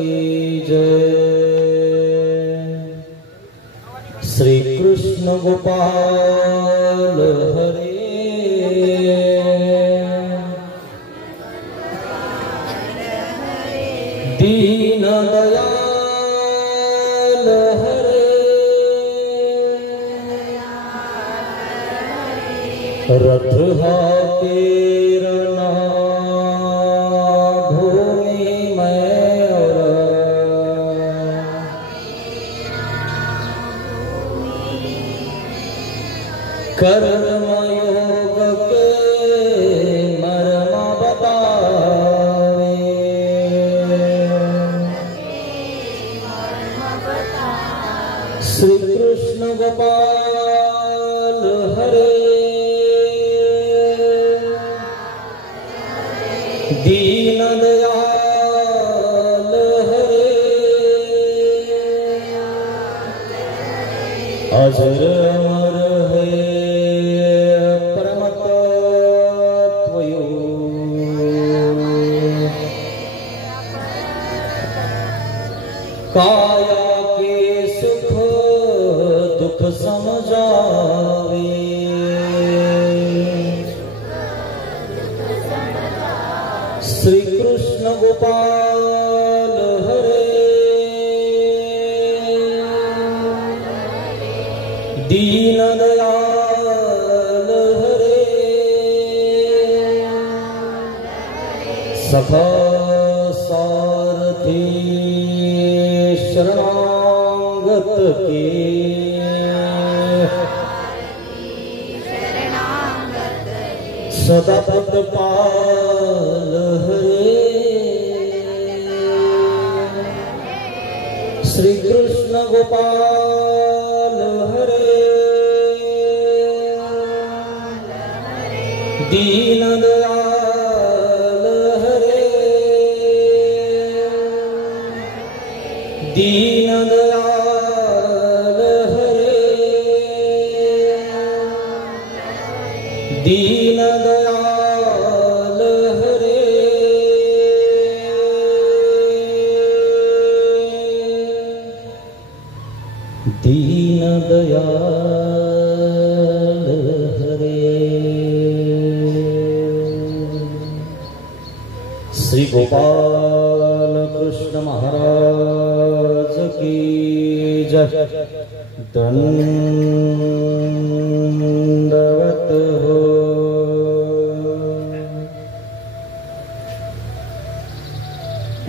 की जय। श्री कृष्ण गोपाल हरे, दीन दयाल हरे, रथ तेरा भूमि में और कर्म योग के मर्म बतावे। श्री कृष्ण गोपाल हरे, दीन दयाल हरे, अजर अमर है परम तत्वयो। काया के सुख दुख समझावे। श्री कृष्ण गोपाल हरे, दीन दयाल हरे, सखा सारथी शरणागत के। सदा प्रतिपाल हरे, श्री कृष्ण गोपाल हरे, दीन दयाल हरे, दीन दयाल हरे, दीन दयाल हरे। दीन दयाल हरे। श्री गोपाल कृष्ण महाराज की जय। दंडवत हो।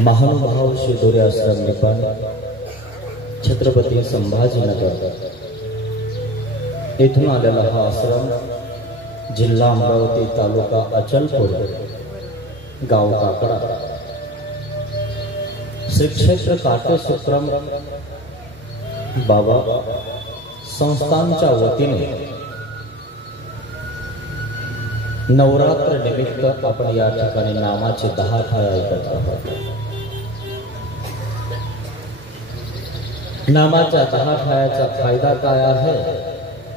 महानुभाव शिदोरी आश्रम निपाण, छत्रपती संभाजीनगर येथून आलेला हा आश्रम जिल्हा अमरावती, तालुका अचलपूर, गाव काकडा, श्री क्षेत्र काटेसूत्रम बाबा संस्थानच्या वतीने नवरात्र निमित्त आपण या ठिकाणी नामाचे 10 थाळ्या ऐकत आहोत। नामाच्या 10 थाळ्याचा फायदा काय आहे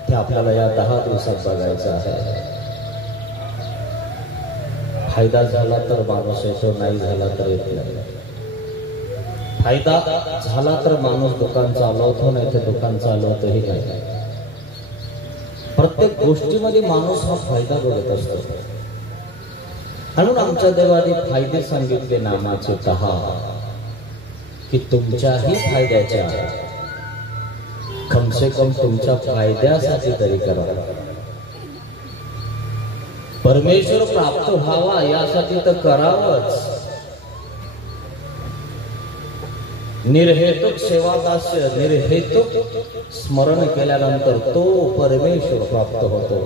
ते आपल्याला या 10 दिवसात बघायचं आहे। फायदा झाला तर माणूस येतो, नाही झाला तर येत नाही। फायदा झाला तर माणूस दुकान चालवतो, नाही तर दुकान चालवतही नाही। प्रत्येक गोष्टीमध्ये माणूस हा फायदा बघत असतो, म्हणून आमच्या देवाने फायदे सांगितले नामाचे 10 की तुमच्याही फायद्याच्या, कम से कम तुमच्या फायद्यासाठी तरी करा। परमेश्वर प्राप्त व्हावा यासाठी तर करावंच। निर्हेतुक सेवादास्य, निर्हेतुक स्मरण केल्यानंतर तो परमेश्वर प्राप्त होतो।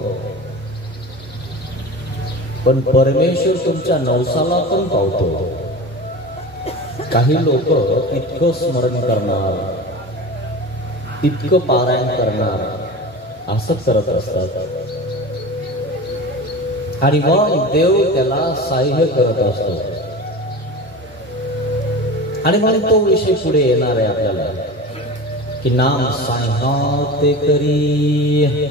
पण परमेश्वर तुमच्या नवसाला पण पावतो। काही लोक इतकं स्मरण करणार, इतकं पारायण करणार, असं करत असतात आणि मग देव त्याला सहाय्य करत असतो। आणि म्हणून तो विषय पुढे येणार आहे आपल्याला की नाम साहाते करी।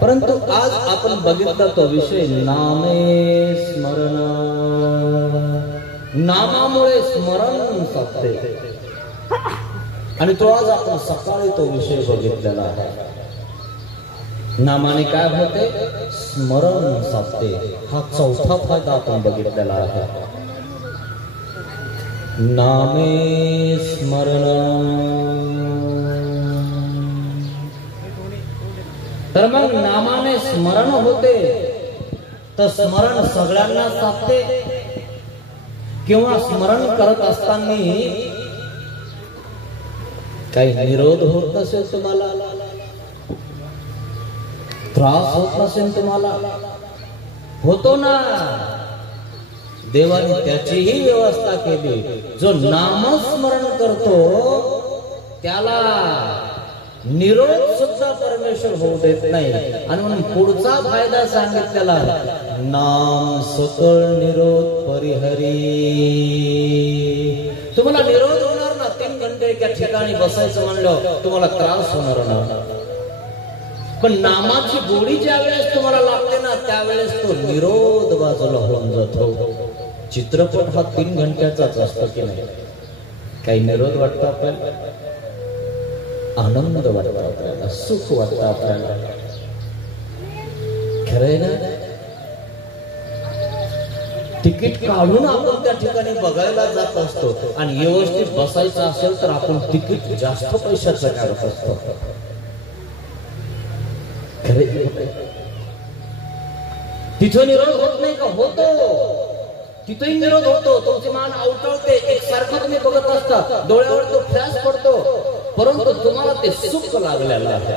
परंतु आज आपण बघितला तो विषय नामे स्मरण, नामामुळे स्मरण साधते. आणि तो आज आपण सकाळी तो विषय बघितलेला आहे. नामाने काय होते? स्मरण साधते. हा चौथा फायदा आपण बघितलेला आहे. नामे स्मरण. तर मग नामाने स्मरण होते, तर स्मरण सगळ्यांना साधते किंवा स्मरण करत असताना काही निरोध होत नसेल तुम्हाला, त्रास होत नसेल तुम्हाला, होतो ना. देवाने त्याचीही व्यवस्था केली. जो नामस्मरण करतो त्याला निरोध सुद्धा परमेश्वर होऊ देत नाही. आणि म्हणून पुढचा फायदा सांगितलेला, नाम सकळ निरोध परिहरी. तुम्हाला निरोध होणार ना. 3 घंटे एका ठिकाणी बसायचं म्हणलं तुम्हाला त्रास होणार ना. पण नामाची गोडी ज्या वेळेस तुम्हाला लागते ना, त्यावेळेस तो निरोध बाजूला होऊन जातो. चित्रपट हा 3 घंट्याचाच असतो की नाही? काही निरोध वाटतो आपल्याला, आनंद वाटतो आपल्याला, सुख वाटतं आपल्याला. खरंय ना? तिकीट काढून आपण त्या ठिकाणी बघायला जात असतो आणि व्यवस्थित बसायचं असेल तर आपण तिकीट जास्त पैशाचं काढत असतो. खरे तिथं निरोध होत नाही का? होतो. तिथेही निरोध होतो. तुमचे मान आवटळते, एकसारखं तुम्ही बघत असता, डोळ्यावर तो फ्लॅश पडतो, परंतु तुम्हाला ते सुख लागलेलं आहे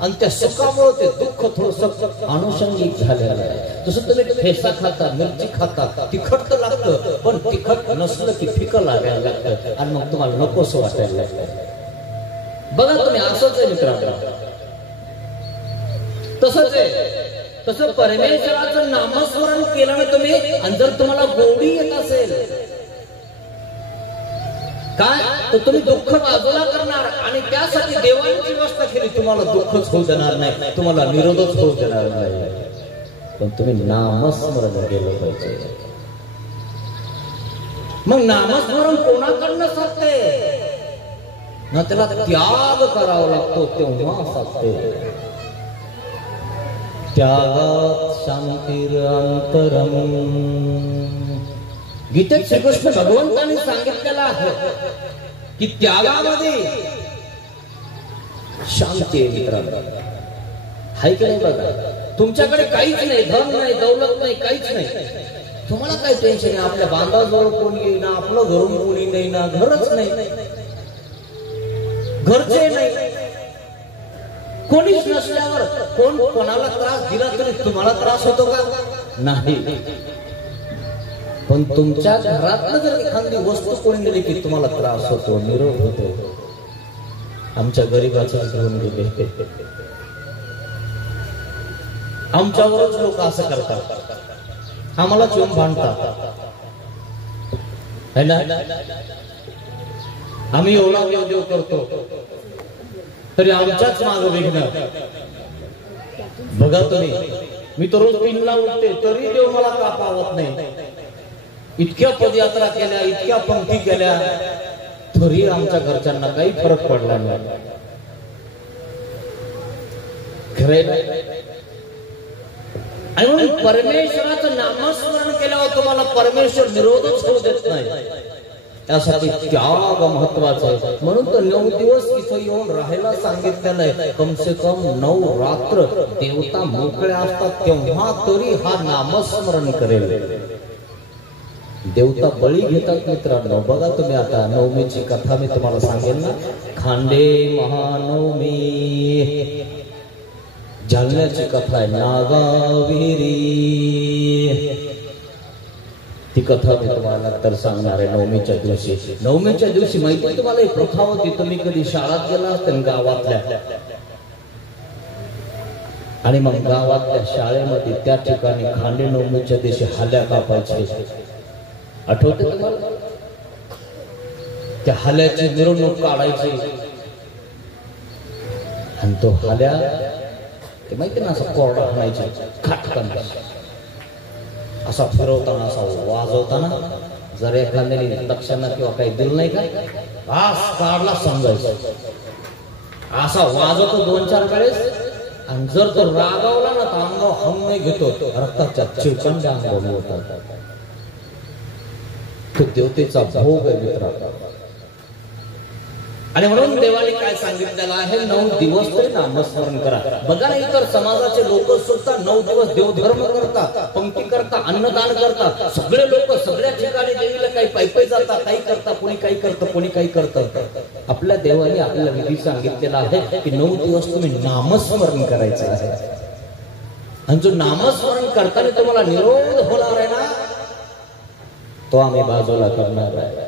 आणि त्या सुखामुळे ते दुःख थोडस अनुषंगिक झालेलं आहे. जसं तुम्ही ठेचा खाता, मिरची खाता, तिखट तर लागतं, पण तिखट नसलं की फिकं लागायला लागतं आणि मग तुम्हाला नकोस वाटायला लागतं. बघा तुम्ही, असंच आहे मित्रांनो. तसंच आहे. तसं परमेश्वराचं नामस्मरण केलं ना तुम्ही, आणि जर तुम्हाला गोडी येत असेल काय, तर तुम्ही दुःख बाजूला करणार आणि त्यासाठी देवांची व्यवस्था केली. तुम्हाला दुःखच होऊ देणार नाही, तुम्हाला निरोधच होऊ देणार नाही. पण तुम्ही नामस्मरण केलं पाहिजे. मग नामस्मरण कोणाकडनं साधते ना? त्याला त्याग करावा लागतो, तेव्हा साधते. त्यागात शांतिरंतरम. गीतेत श्रीकृष्ण भगवंतांनी सांगितलेलं आहे की त्यागामध्ये शांती आहे मित्रांनो. हाय की नाही? बघा, तुमच्याकडे काहीच नाही, धन नाही, दौलत नाही, काहीच नाही, तुम्हाला काही टेन्शन नाही. आपल्या बांधाजवळ कोणी येईना, आपलं घरून कोणी नाही ना, घरच नाही, घरचे नाही, कोणीच नसल्यावर कोण कोणाला त्रास दिला तरी तुम्हाला त्रास होतो का? नाही. पण तुमच्या घरातनं जर एखादी वस्तू कोणी नेली की तुम्हाला त्रास होतो, निरोध होतो. आमच्या गरीबाचं घेऊन गेले, आमच्यावरच लोक असं करतात, आम्हाला चिवून भांडतात. आम्ही एवढा देव करतो तरी आमच्याच माग विघ्न. बघा तुम्ही, मी तर रोज 3ला उठते तरी देव मला का पावत नाही. इतक्या पदयात्रा केल्या, इतक्या पंक्ती केल्या, तरी आमच्या घरच्यांना काही फरक पडला नाही. खरे आणि म्हणून परमेश्वराचं नामस्मरण केल्यावर तुम्हाला परमेश्वर निरोधच होऊ देत नाही. त्यासाठी त्याग महत्वाचा आहे. म्हणून तर 9 दिवस इथं येऊन राहायला सांगितलेलं आहे. कम से कम 9 रात्र देवता मोकळ्या असतात, तेव्हा तरी हा नामस्मरण करेल. देवता बळी घेतात मित्रांनो. बघा तुम्ही, आता नवमीची कथा मी तुम्हाला सांगेन ना. खांडे महानवमी जालन्याची कथा आहे, नागाविरी. ती कथा मी तुम्हाला तर सांगणार आहे नवमीच्या दिवशी. नवमीच्या दिवशी माहिती तुम्हाला एक प्रथा होती. तुम्ही कधी शाळेत गेला असता गावातल्या, आणि मग गावातल्या शाळेमध्ये त्या ठिकाणी खांडे नवमीच्या दिवशी हाल्या कापायचे. आठवते तुम्हाला? त्या हाल्याची मिरवणूक काढायची आणि तो हाल्या ते माहिती ना, असा कोरडा आणायचा, खाटकन असा फिरवताना, असा वाजवताना जर एखाद्याने लक्षांना किंवा काही दिलं नाही का आस काढला समजायचं, असा वाजवतो 2-4 वेळेस, आणि जर तो रागावला ना तर अंगावर हंग घेतो, रक्ताच्या चिळकांड्या अंगावर होतात. तो देवतेचा भोग आहे मित्रा. आणि म्हणून देवाने काय सांगितलेलं आहे, 9 दिवस तरी नामस्मरण करा. बघा ना, इतर समाजाचे लोक सुद्धा 9 दिवस देवधर्म करतात, पंक्ती करतात, अन्नदान करतात. सगळे लोक सगळ्या ठिकाणी देवीला काही पायी जातात, काही करतात, कोणी काही करतं, कोणी काही करतं. आपल्या देवाने आपल्याला विधी सांगितलेला आहे की 9 दिवस तुम्ही नामस्मरण करायचं आहे. आणि जो नामस्मरण करताना तुम्हाला निरोध होणार आहे ना, तो आम्ही बाजूला करणार आहे.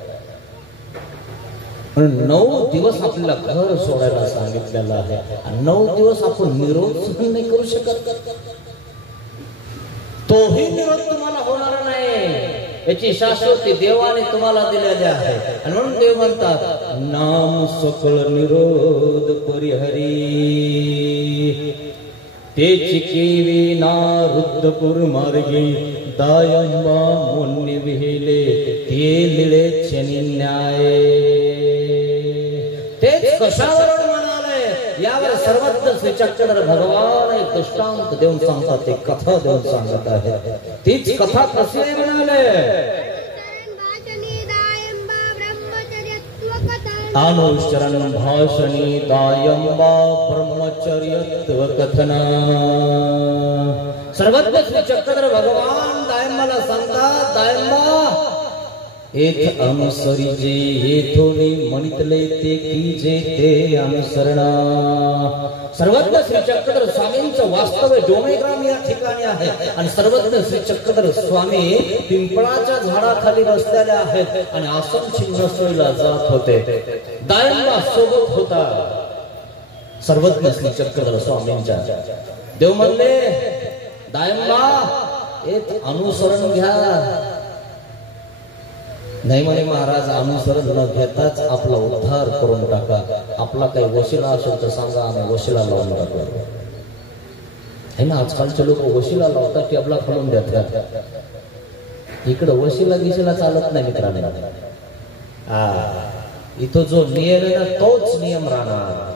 9 दिवस आपल्याला घर सोडायला सांगितलेलं आहे. 9 दिवस आपण निरोध नाही करू शकत, तोही निरोध तुम्हाला होणार नाही. याची शाश्वती देवाने तुम्हाला दिलेली आहे. आणि म्हणून देव म्हणतात, नाम सकळ निरोध परिहरी, तेची केवी ना रुद्धपुर मार्गी, दायंबा मुन्नी विहिले ते लिळे छनी न्याय. तेच कशावर म्हणाले, यावर सर्वत्र श्री चक्रधर भगवान एक दृष्टांत देऊन सांगतात, ते कथा देऊन सांगत आहे. तीच कथा कशी आहे म्हणाले, अनुचरण भाषणी दायंबा ब्रह्मचर्यत्व कथना. सर्वत्र श्री चक्रधर भगवान दायंबाला सांगतात, दायंबा एथ अनुसरी जे येथोनी म्हणितले ते की जे ते अनुसरणा. सर्वत्र श्री चक्रधर स्वामींचं वास्तव्य डोमेग्राम या ठिकाणी आहे. आणि सर्वत्र श्री चक्रधर स्वामी पिंपळाच्या झाडाखाली बसलेले आहेत आणि आसन छिन्नसोईला जात होते. दायंबा सोबत होता. सर्वत्र श्री चक्रधर स्वामींच्या. देव म्हणले, दायंबा एक अनुसरण घ्या. नाही म्हणे महाराज, अनुसरण न घेताच आपला उद्धार करून टाका. आपला काही वशिला असेल तर सांगा, आम्ही वशिला लावून टाकू. हे ना, आजकालचे लोक वशिला लावतात, टेबला खोलून देतात. इकडे वशिला गिशिला चालत नाही मित्रांनो. इथं जो नियम आहे ना, तोच नियम राहणार.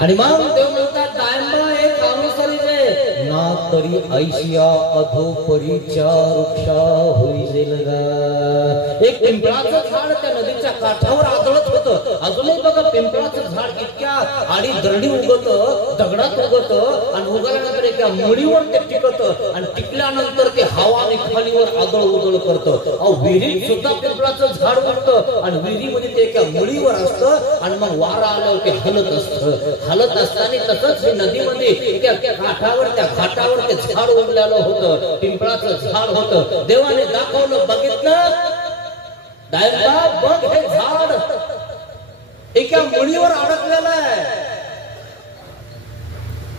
आणि मग देव म्हणतात, दायंबा एक अनुसरी जे ना तरी ऐशिया अधोपरीच्या वृक्षा होई लगा. एक पिंपळाचं झाड त्या नदीच्या काठावर आदळत होतं. अजूनही बघा, पिंपळाचं झाड इतक्या आडी दरडी उगत, दगडात उगत, आणि उगल्यानंतर एका मुळीवर ते टिकत, आणि टिकल्यानंतर ते हवा आणि खालीवर आदळ उदळ करतं. अहो, विहिरीत सुद्धा पिंपळाचं झाड उगतं, आणि विहिरीमध्ये ते एका मुळीवर असतं, आणि मग वारा आल्यावर ते हलत असतं. हलत असताना तसंच नदीमध्ये त्या काठावर, त्या घाटावर ते झाड उगलेलं होतं, पिंपळाचं झाड होतं. देवाने दाखवलं, बघितलं, दायंबा बघ, हे झाड एका मुळीवर अडकलेलं आहे.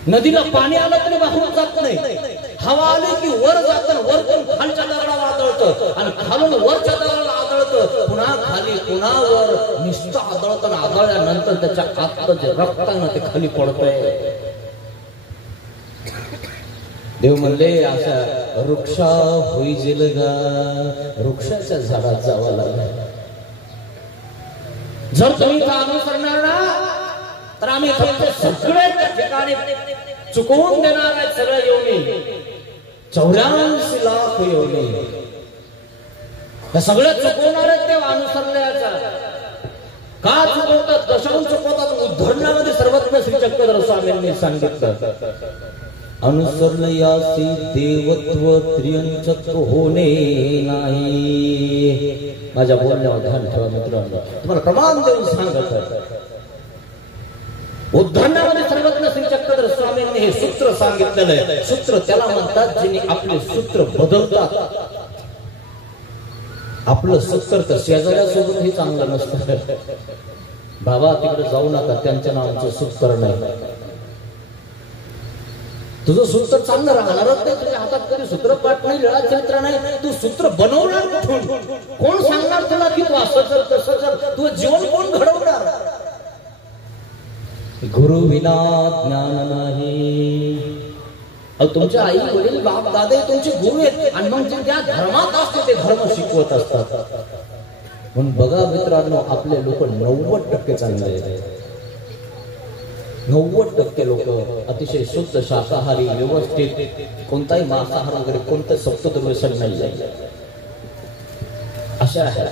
नदीला पाणी आलं तरी वाहून जात नाही. हवा आली की वर जातं, वरतून खालच्या दगडाला आदळतं, आणि खालून वरच्या दगडाला आदळतं, पुन्हा खाली, पुन्हा वर, नुसतं आदळतं. आदळल्यानंतर त्याच्या आतलं जे रक्तानं ते खाली पडतंय. देव म्हणले, अशा वृक्षा होईजेल गा. वृक्षाच्या झाडात जावं लागलं. जर तुम्ही अनुसरणार ना, तर आम्ही फक्त सगळे त्या ठिकाणी चुकवून देणार आहेत. सगळ्या योनी 84 लाख योनी त्या सगळ्या चुकवणार आहेत. तेव्हा अनुसरण्याचा का चुकवतात, कशाहून चुकवतात, उद्धरणामध्ये सर्वत्र श्री चक्रधर स्वामींनी सांगितलं, अनुसरण्यासी देवत्व त्रियंचत्व होणे नाही. माझ्या बोलण्यावर ध्यान ठेवा मित्रांनो, तुम्हाला प्रमाण देऊन सांगत आहे. उद्धरणामध्ये सर्वत्र श्री चक्रधर स्वामींनी हे सूत्र सांगितलेलं आहे. सूत्र त्याला म्हणतात जिने आपले सूत्र बदलतात. आपलं सूत्र तर शेजाऱ्यासोबतही चांगलं नसतं. बाबा तिकडे जाऊ नका, त्यांच्या नावाचं सूत्र नाही. तुझं सूत्र चांगलं राहणारच नाही. तुझ्या हातात कधी सूत्रपाठ नाही, लिळा चरित्र नाही. तू सूत्र बनवणार कुठून? कोण सांगणार तुला की तू असं कर, तसं कर? तुझं जीवन कोण घडवणार? गुरु विना ज्ञान नाही. तुमचे आई वडील बाप दादे तुमचे गुरु आहेत आणि मग जे त्या धर्मात असते ते धर्म शिकवत असतात. म्हणून बघा मित्रांनो, आपले लोक 90% चांगले आहेत. 90% लोक अतिशय शुद्ध शाकाहारी, व्यवस्थित, कोणताही मांसाहार वगैरे कोणतं सप्तदुर्व्यसन नाही अशा आहे.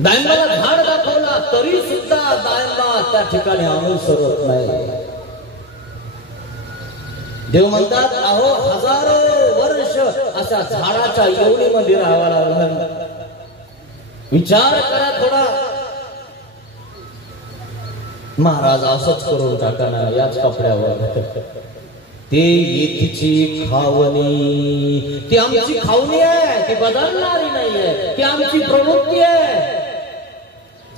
दायंबाला झाड दाखवला तरी सुद्धा दायंबा त्या ठिकाणी अनुसरत नाही. देव म्हणतात, अहो हजारो वर्ष अशा झाडाच्या योनीमध्ये राहावं लागलं. विचार करा थोडा. महाराज असंच करून टाकाना याच कपड्यावर. ते येथीची खावणी, ती आमची खावणी आहे, ती बदलणारी नाहीये, ती आमची प्रवृत्ती आहे.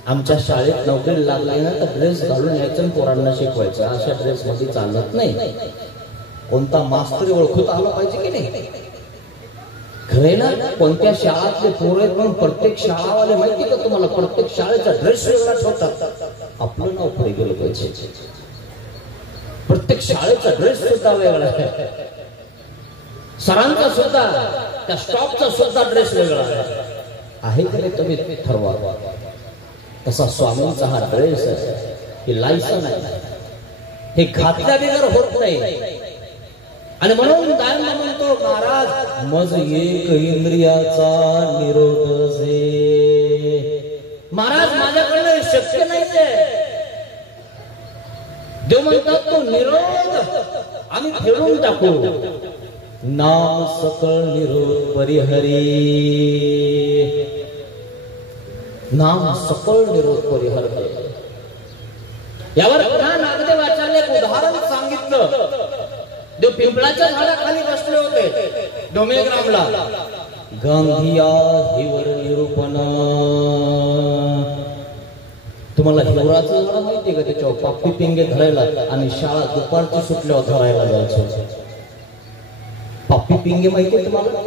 आमच्या शाळेत नोकरी लागली ना तर ड्रेस घालून यायचं पोरांना शिकवायचं. अशा ड्रेस मध्ये चालत नाही. कोणता मास्तर ओळखून आला पाहिजे की नाही? खरे ना, कोणत्या शाळातले पोरं आहेत पण प्रत्येक शाळावाले माहिती का तुम्हाला, प्रत्येक शाळेचा ड्रेस वेगळा ठेवतात. आपलं नाव पुढे गेलं पाहिजे. प्रत्येक शाळेचा ड्रेस सुद्धा वेगळा आहे. सरांचा सुद्धा, त्या स्टॉपचा सुद्धा ड्रेस वेगळा आहे की नाही तुम्ही ठरवा. तसा स्वामींचा हा ड्रेस आहे, हे लायसन आहे, हे घातल्याने जर होत नाही. आणि म्हणून दायंबा म्हणतो, महाराज मज एक इंद्रियाचा निरोध से. महाराज माझ्याकडनं शक्य नाहीये. देव म्हणतात तो निरोध आम्ही फेडून टाकू. नाम सकळ निरोध परिहरी. नाम सकळ निरोध परिहरी. यावर पुन्हा नागदेवाचार्य एक उदाहरण सांगितलं. देव पिंपळाच्या झाडाखाली बसले होते डोमेग्रामला. गांधिया हिवर निरूपण. तुम्हाला हिवराचं झाड माहितीये का? त्याच्यावर पापी पिंगे धरायला आणि शाळा दुपारची सुटल्यावर धरायला जायचं. पापी पिंगे माहितीये तुम्हाला?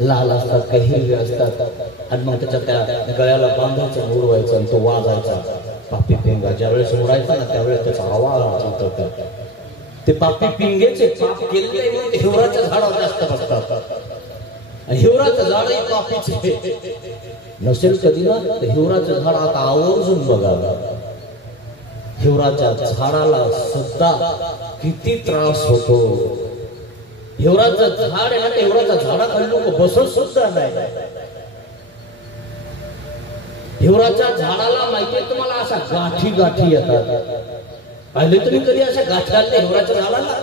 लाल असतात, काही हिरवे असतात आणि मग त्याच्या त्या गळ्याला बांधायचं, उडवायचं आणि तो वाजायचा. पापी पिंगा ज्या वेळेस उडायचा ना त्यावेळेस त्याचा आवाज होता. ते पापी पिंगेचे पाप केले म्हणून ते हिवराच्या झाडावर जास्त बसतात. हिवराचं झाडही पापीचे नसेल कधी ना तर हिवराचं झाड आता आवर्जून बघावं. हिवराच्या झाडाला सुद्धा किती त्रास होतो. हिवराचं झाड आहे ना, हिवराच्या झाडाखाली लोक बसत सुद्धा नाही. हिवराच्या झाडाला माहितीये तुम्हाला अशा गाठी गाठी येतात. पाहिले तुम्ही कधी अशा गाठी आल्या हिवराच्या झाडाला?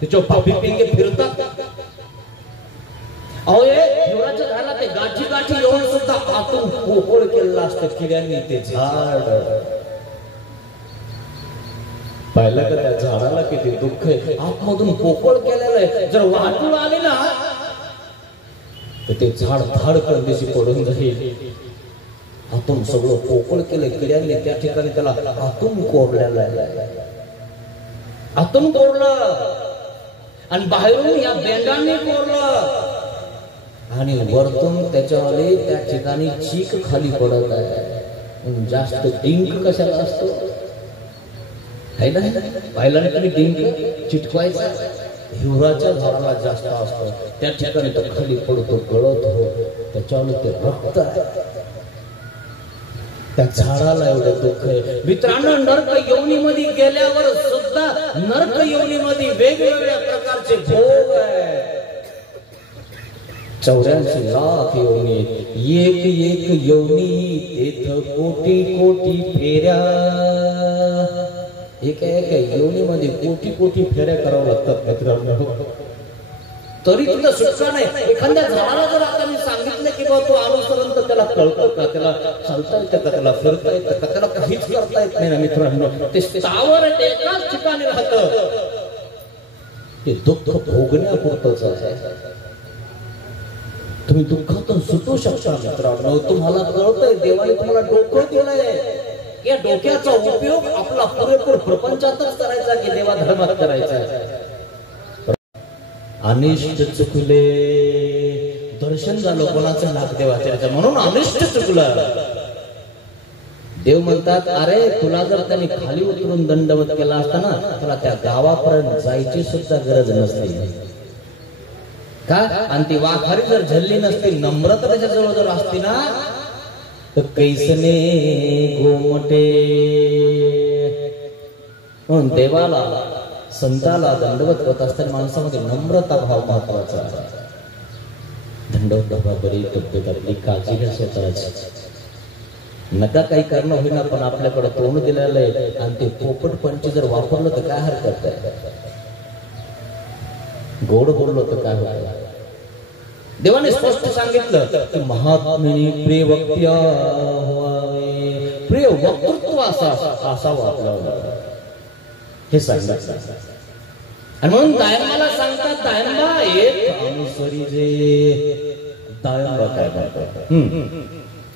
त्याच्यावर पापी पिंगे फिरतात. अहो हिवराच्या झाडाला ते गाठी गाठी येऊन सुद्धा आतून पोकळ केलेलं असतं किड्यांनी ते झाड. पाहिलं का त्या झाडाला किती दुःख आहे? आतमधून पोकळ केलेलं आहे. जर वाटून आले ना तर ते झाड धाड परदेशी पडून जाईल. आतून सगळं पोकळ केलं किड्यांनी. त्या ठिकाणी त्याला आतून कोरलेलं आहे. आतून कोरलं आणि बाहेरून या बेंडाने कोरलं आणि वरतून त्याच्यावाले त्या ठिकाणी चीक खाली पडत आहे. जास्त डिंक कशाला असतो? पाहिला नाही तुम्ही? डिंक चिटकवायचा हिवराच्या झाडाला जास्त असतो. त्या ठिकाणी तो खाली पडतो, गळत हो. त्याच्यावर ते रक्त आहे. त्या झाडाला एवढं दुःख आहे. मित्रांनो, नरक योनीमध्ये गेल्यावर सुद्धा नरक योनीमध्ये वेगवेगळ्या प्रकारचे भोग आहे. 84 लाख योनी, एक एक योनी तेथ कोटी कोटी फेऱ्या. एका योनीमध्ये कोटी कोटी फेऱ्या कराव्या लागतात मित्रांनो. तरी तुला सुटका नाही. एखाद्या झाडाला जर आता मी सांगितलं की बाबा तू अनुसरण, तर त्याला कळतं का? त्याला चालता येतं का? त्याला फिरता येतं का? त्याला काहीच करता येत नाही ना मित्रांनो. ते स्थावर एकाच ठिकाणी राहतं. ते दुःख भोगण्यापुरतच आहे. तुम्ही दुःखातून सुटू शकता मित्रांनो. तुम्हाला कळतंय देवाने तुम्हाला डोकं दिलंय. या डोक्याचा उपयोग आपला पुरेपूर प्रपंचातच करायचा की देवा धर्मात करायचा. अनिष्ट चुकले, दर्शन झालं कोणाचं नागदेवाच्या, म्हणून अनिष्ट चुकलं. देव म्हणतात, अरे तुला जर त्यांनी खाली उतरून दंडवत केला असता ना, तुला त्या गावापर्यंत जायची सुद्धा गरज नसती. का? आणि ती वाघारी जर झल्ली नसती, नम्रता त्याच्या जवळ जर असती ना, तर कैसने गोमटे. म्हणून देवाला, संताला दंडवत करत असताना माणसामध्ये नम्रता भाव महत्वाचा. दंडवत बाबा, बरी तब्येत आपली, काळजी घ्या स्वतःची, नका काही करणं होईना, पण आपल्याकडे तोंड दिलेलं आहे आणि ते पोपट पंची जर वापरलं तर काय हरकत आहे? गोड बोललो तर काय होतं? देवाने स्पष्ट सांगितलं की महात्म्याने प्रिय वक्त्या व्हावे, प्रिय वक्तृत्व असावं आपल्याला, हे सांगितलं. आणि म्हणून दायंबाला सांगतात, दायंबा एक अनुसरी जे. दायंबा काय करतात?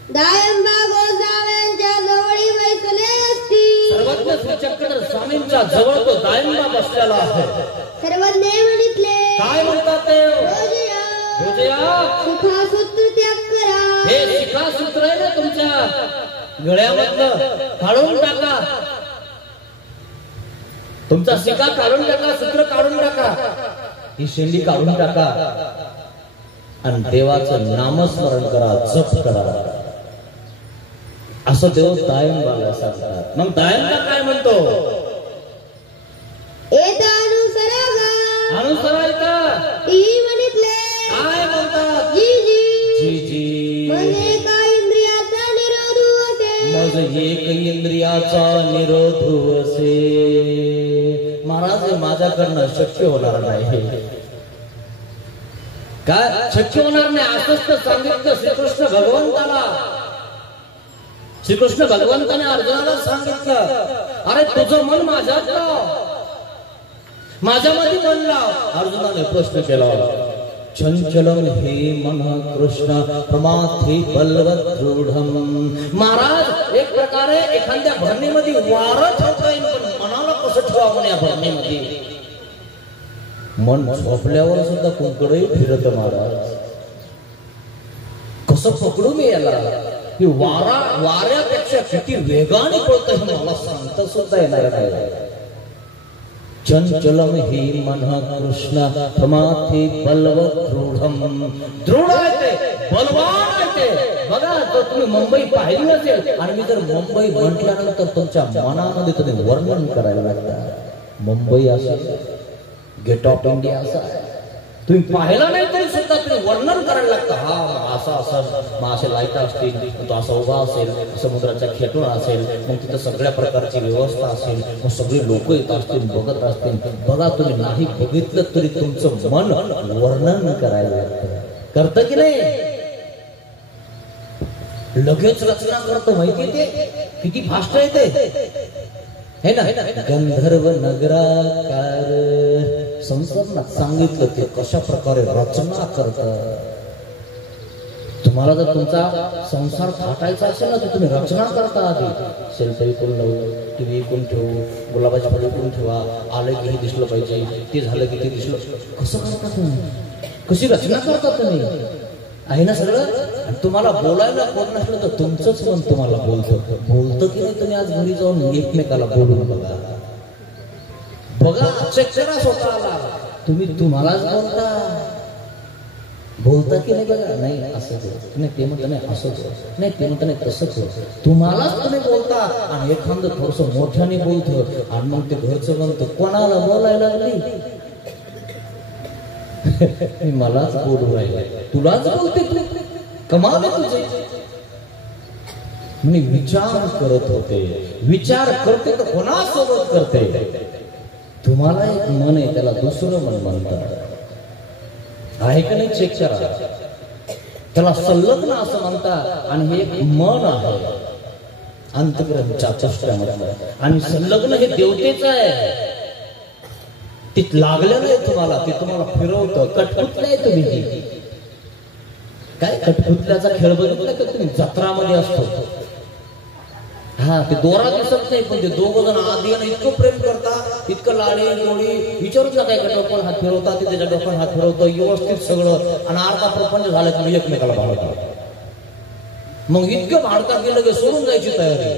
दायंबा गोसाव्यांच्या जवळी बैसले असती. सर्वज्ञ श्री चक्रधर स्वामींच्या जवळ तो दायंबा बसलेला आहे. सर्वज्ञ म्हणितले, काय म्हणतात ते? शिखासूत्र त्याग करा. हे शिखासूत्र आहे ना तुमच्या गळ्यामधलं, काढून टाका. तुमचा शिखा काढून टाका, सूत्र काढून टाका, ही शेंडी काढून टाका आणि देवाचं नामस्मरण करा, जप करा, असं देव दायंबाला सांगतात. मग दायंबा काय म्हणतो? एता अनुसरागा. अनुसरायचा ही म्हणितले, काय म्हणतात? जी जी जी जी. म्हणजे एका इंद्रियाचा निरोध असे. मग एक इंद्रियाचा निरोध असे. महाराज, माझ्याकडनं शक्य होणार नाही. काय शक्य होणार नाही? असंच तर सांगितलं श्रीकृष्ण भगवंताला. श्रीकृष्ण भगवंताने अर्जुनाला सांगितलं, अरे तुझं मन माझ्यात लाव, माझ्यामध्ये मन लाव. अर्जुनाने प्रश्न केला, चंचलम हे मन कृष्ण प्रमाथे बलवत दृढम. महाराज, एक प्रकारे एखाद्या भरणीमध्ये वारं ठेवता येईल, पण मनाला कसं ठेवा म्हणे या भरणीमध्ये? मन झोपल्यावर सुद्धा कुंकडही फिरत. महाराज, कसं पकडू मी याला? की वाऱ्यापेक्षा किती वेगाने पळतोय मला सांगता सुद्धा येणार नाही. चंचलम ही मन कृष्ण प्रमाथे बलवत दृढम. दृढ आहे ते, बलवान आहे ते. बघा, जर तुम्ही मुंबई पाहिली असेल आणि मी जर मुंबई म्हटल्यानंतर तुमच्या मनामध्ये तुम्ही वर्णन करायला लागता. मुंबई असेल, गेट ऑफ इंडिया असा आहे, तुम्ही पाहिला नाही तरी सुद्धा तुम्ही वर्णन करायला लागतं. हा असा असं, मग असे लाईट असतील, तो असा उभा असेल, समुद्राच्या खेटून असेल, मग तिथं सगळ्या प्रकारची व्यवस्था असेल, मग सगळे लोक येत असतील, बघत असतील. बघा, तुम्ही नाही बघितलं तरी तुमचं मन वर्णन करायला लागतं. करतं की नाही? लगेच रचना करतं. माहिती ते किती फास्ट आहे ते, है ना? गंधर्व नगराकार संसारात सांगितलं ते कशा प्रकारे रचना करतात. तुम्हाला जर तुमचा संसार थाटायचा असेल ना, तर तुम्ही रचना करता. आधी सेल्फ विकून लावू, टीव्ही विकून ठेवू, गुलाबाची फळं विकून ठेवा, आलं की हे दिसलं पाहिजे, ते झालं की ते दिसलं. कसं करता तुम्ही? कशी रचना करता तुम्ही? आहे ना सगळं. तुम्हाला बोलायला कोण नसलं तर तुमचंच मन तुम्हाला बोलतं की नाही? तुम्ही आज घरी जाऊन एकमेकाला बोलून बघा. बघा, चेक करा स्वतःला. तुम्ही तुम्हालाच बोलता की नाही? बघा, नाही असं नाही, ते म्हणतं नाही असं नाही, ते म्हणतं नाही तसंच. तुम्हालाच तुम्ही बोलता आणि एखादं थोडस मोठ्याने बोलतं आणि मग ते घरचं म्हणतं कोणाला बोलायला लागली? मलाच बोलू राहिला, तुलाच बोलते तू, कमाल आहे तुझे. मी विचार करत होते, विचार करते तर कोणासोबत करते? तुम्हाला एक मन आहे, त्याला दुसरं मन म्हणतात. आहे का नाही? चेक करा. त्याला संलग्न असं म्हणतात. आणि हे एक मन आहे अंतःकरण चातुष्टयामध्ये. आणि संलग्न हे देवतेचं आहे. ते लागलेलं आहे तुम्हाला, ते तुम्हाला फिरवतं. कटपुतलं आहे तुम्ही. काय कटपुतल्याचा खेळ बघितला का तुम्ही? जत्रामध्ये असतो. हा, ते दोरा दिसत नाही, पण ते दोघ जण आधी इतकं प्रेम करतात, इतकं लाडी गोडी, विचारूच नका. एका डोक्यावर हात फिरवतात, ते त्याच्या डोक्यावर हात फिरवतं, व्यवस्थित सगळं. आणि अर्धा प्रपंच झाला की एकमेकाला भाडतात. मग इतकं भाडतात गेलं की सोडून जायची तयारी.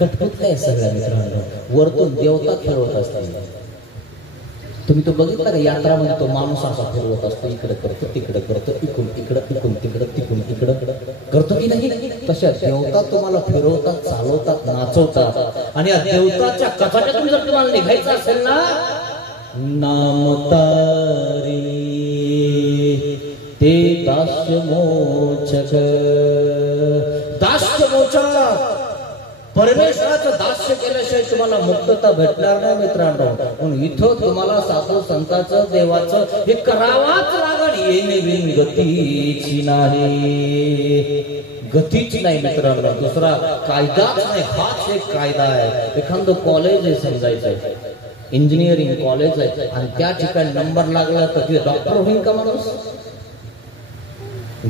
कटकटलंय सगळ्या मित्रांनो. वरतून देवता फिरवत असतील. तुम्ही तो बघितला का यात्रामध्ये तो माणूस असा फिरवत असतो, इकडे करतो तिकडे करतो, इकडून इकडं इकडून तिकडं तिकडून इकडं करतो की नाही. तशा देवता तुम्हाला फिरवतात, चालवतात, नाचवतात. आणि या देवताच्या कचाट्यातून जर तुम्हाला निघायचं असेल ना, नाम तारी ते दास्य मोचक. दास्य मोचक, परमेश्वराचं दास्य केल्याशिवाय तुम्हाला मुक्तता भेटणार नाही मित्रांनो. म्हणून इथं तुम्हाला साधू संतांचं देवाचं हे करावाच लागण. येणे बिन गतीची नाही, गतीची नाही मित्रांनो. दुसरा कायदाच नाही, हाच एक कायदा आहे. एखादं कॉलेज आहे समजायचं, इंजिनिअरिंग कॉलेज आहे, आणि त्या ठिकाणी नंबर लागला तर तिथे डॉक्टर होईल का माणूस?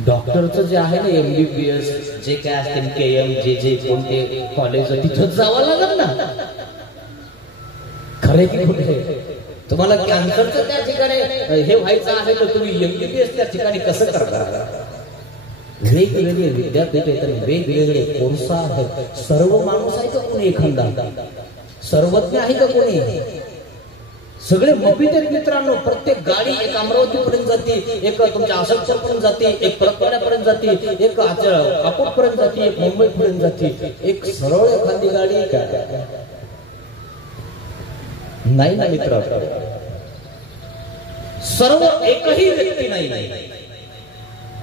डॉक्टरचं जे आहे ना MBBS जे काय असतील KM जे कोणते कॉलेज तिथंच जावं लागत ना. खरे की खोटे? तुम्हाला कॅन्सरचं त्या ठिकाणी हे व्हायचं आहे तर तुम्ही MBBS त्या ठिकाणी कसं करणार? वेगवेगळे विद्यापीठ आहेत, वेगवेगळे कोर्स आहेत. सर्व माणूस आहे का कोणी एखादा? सर्वज्ञ आहे का कोणी? सगळे मफित आहेत मित्रांनो. प्रत्येक गाडी एक अमरावती पर्यंत जाते, एक तुमच्या आसनसोल पर्यंत जाते, एक परतवाड्यापर्यंत जाते, एक काकोट पर्यंत जाते, एक मुंबई पर्यंत जाते. एक सरळ एखादी गाडी नाही ना मित्रांनो. सर्व एकही व्यक्ती नाही,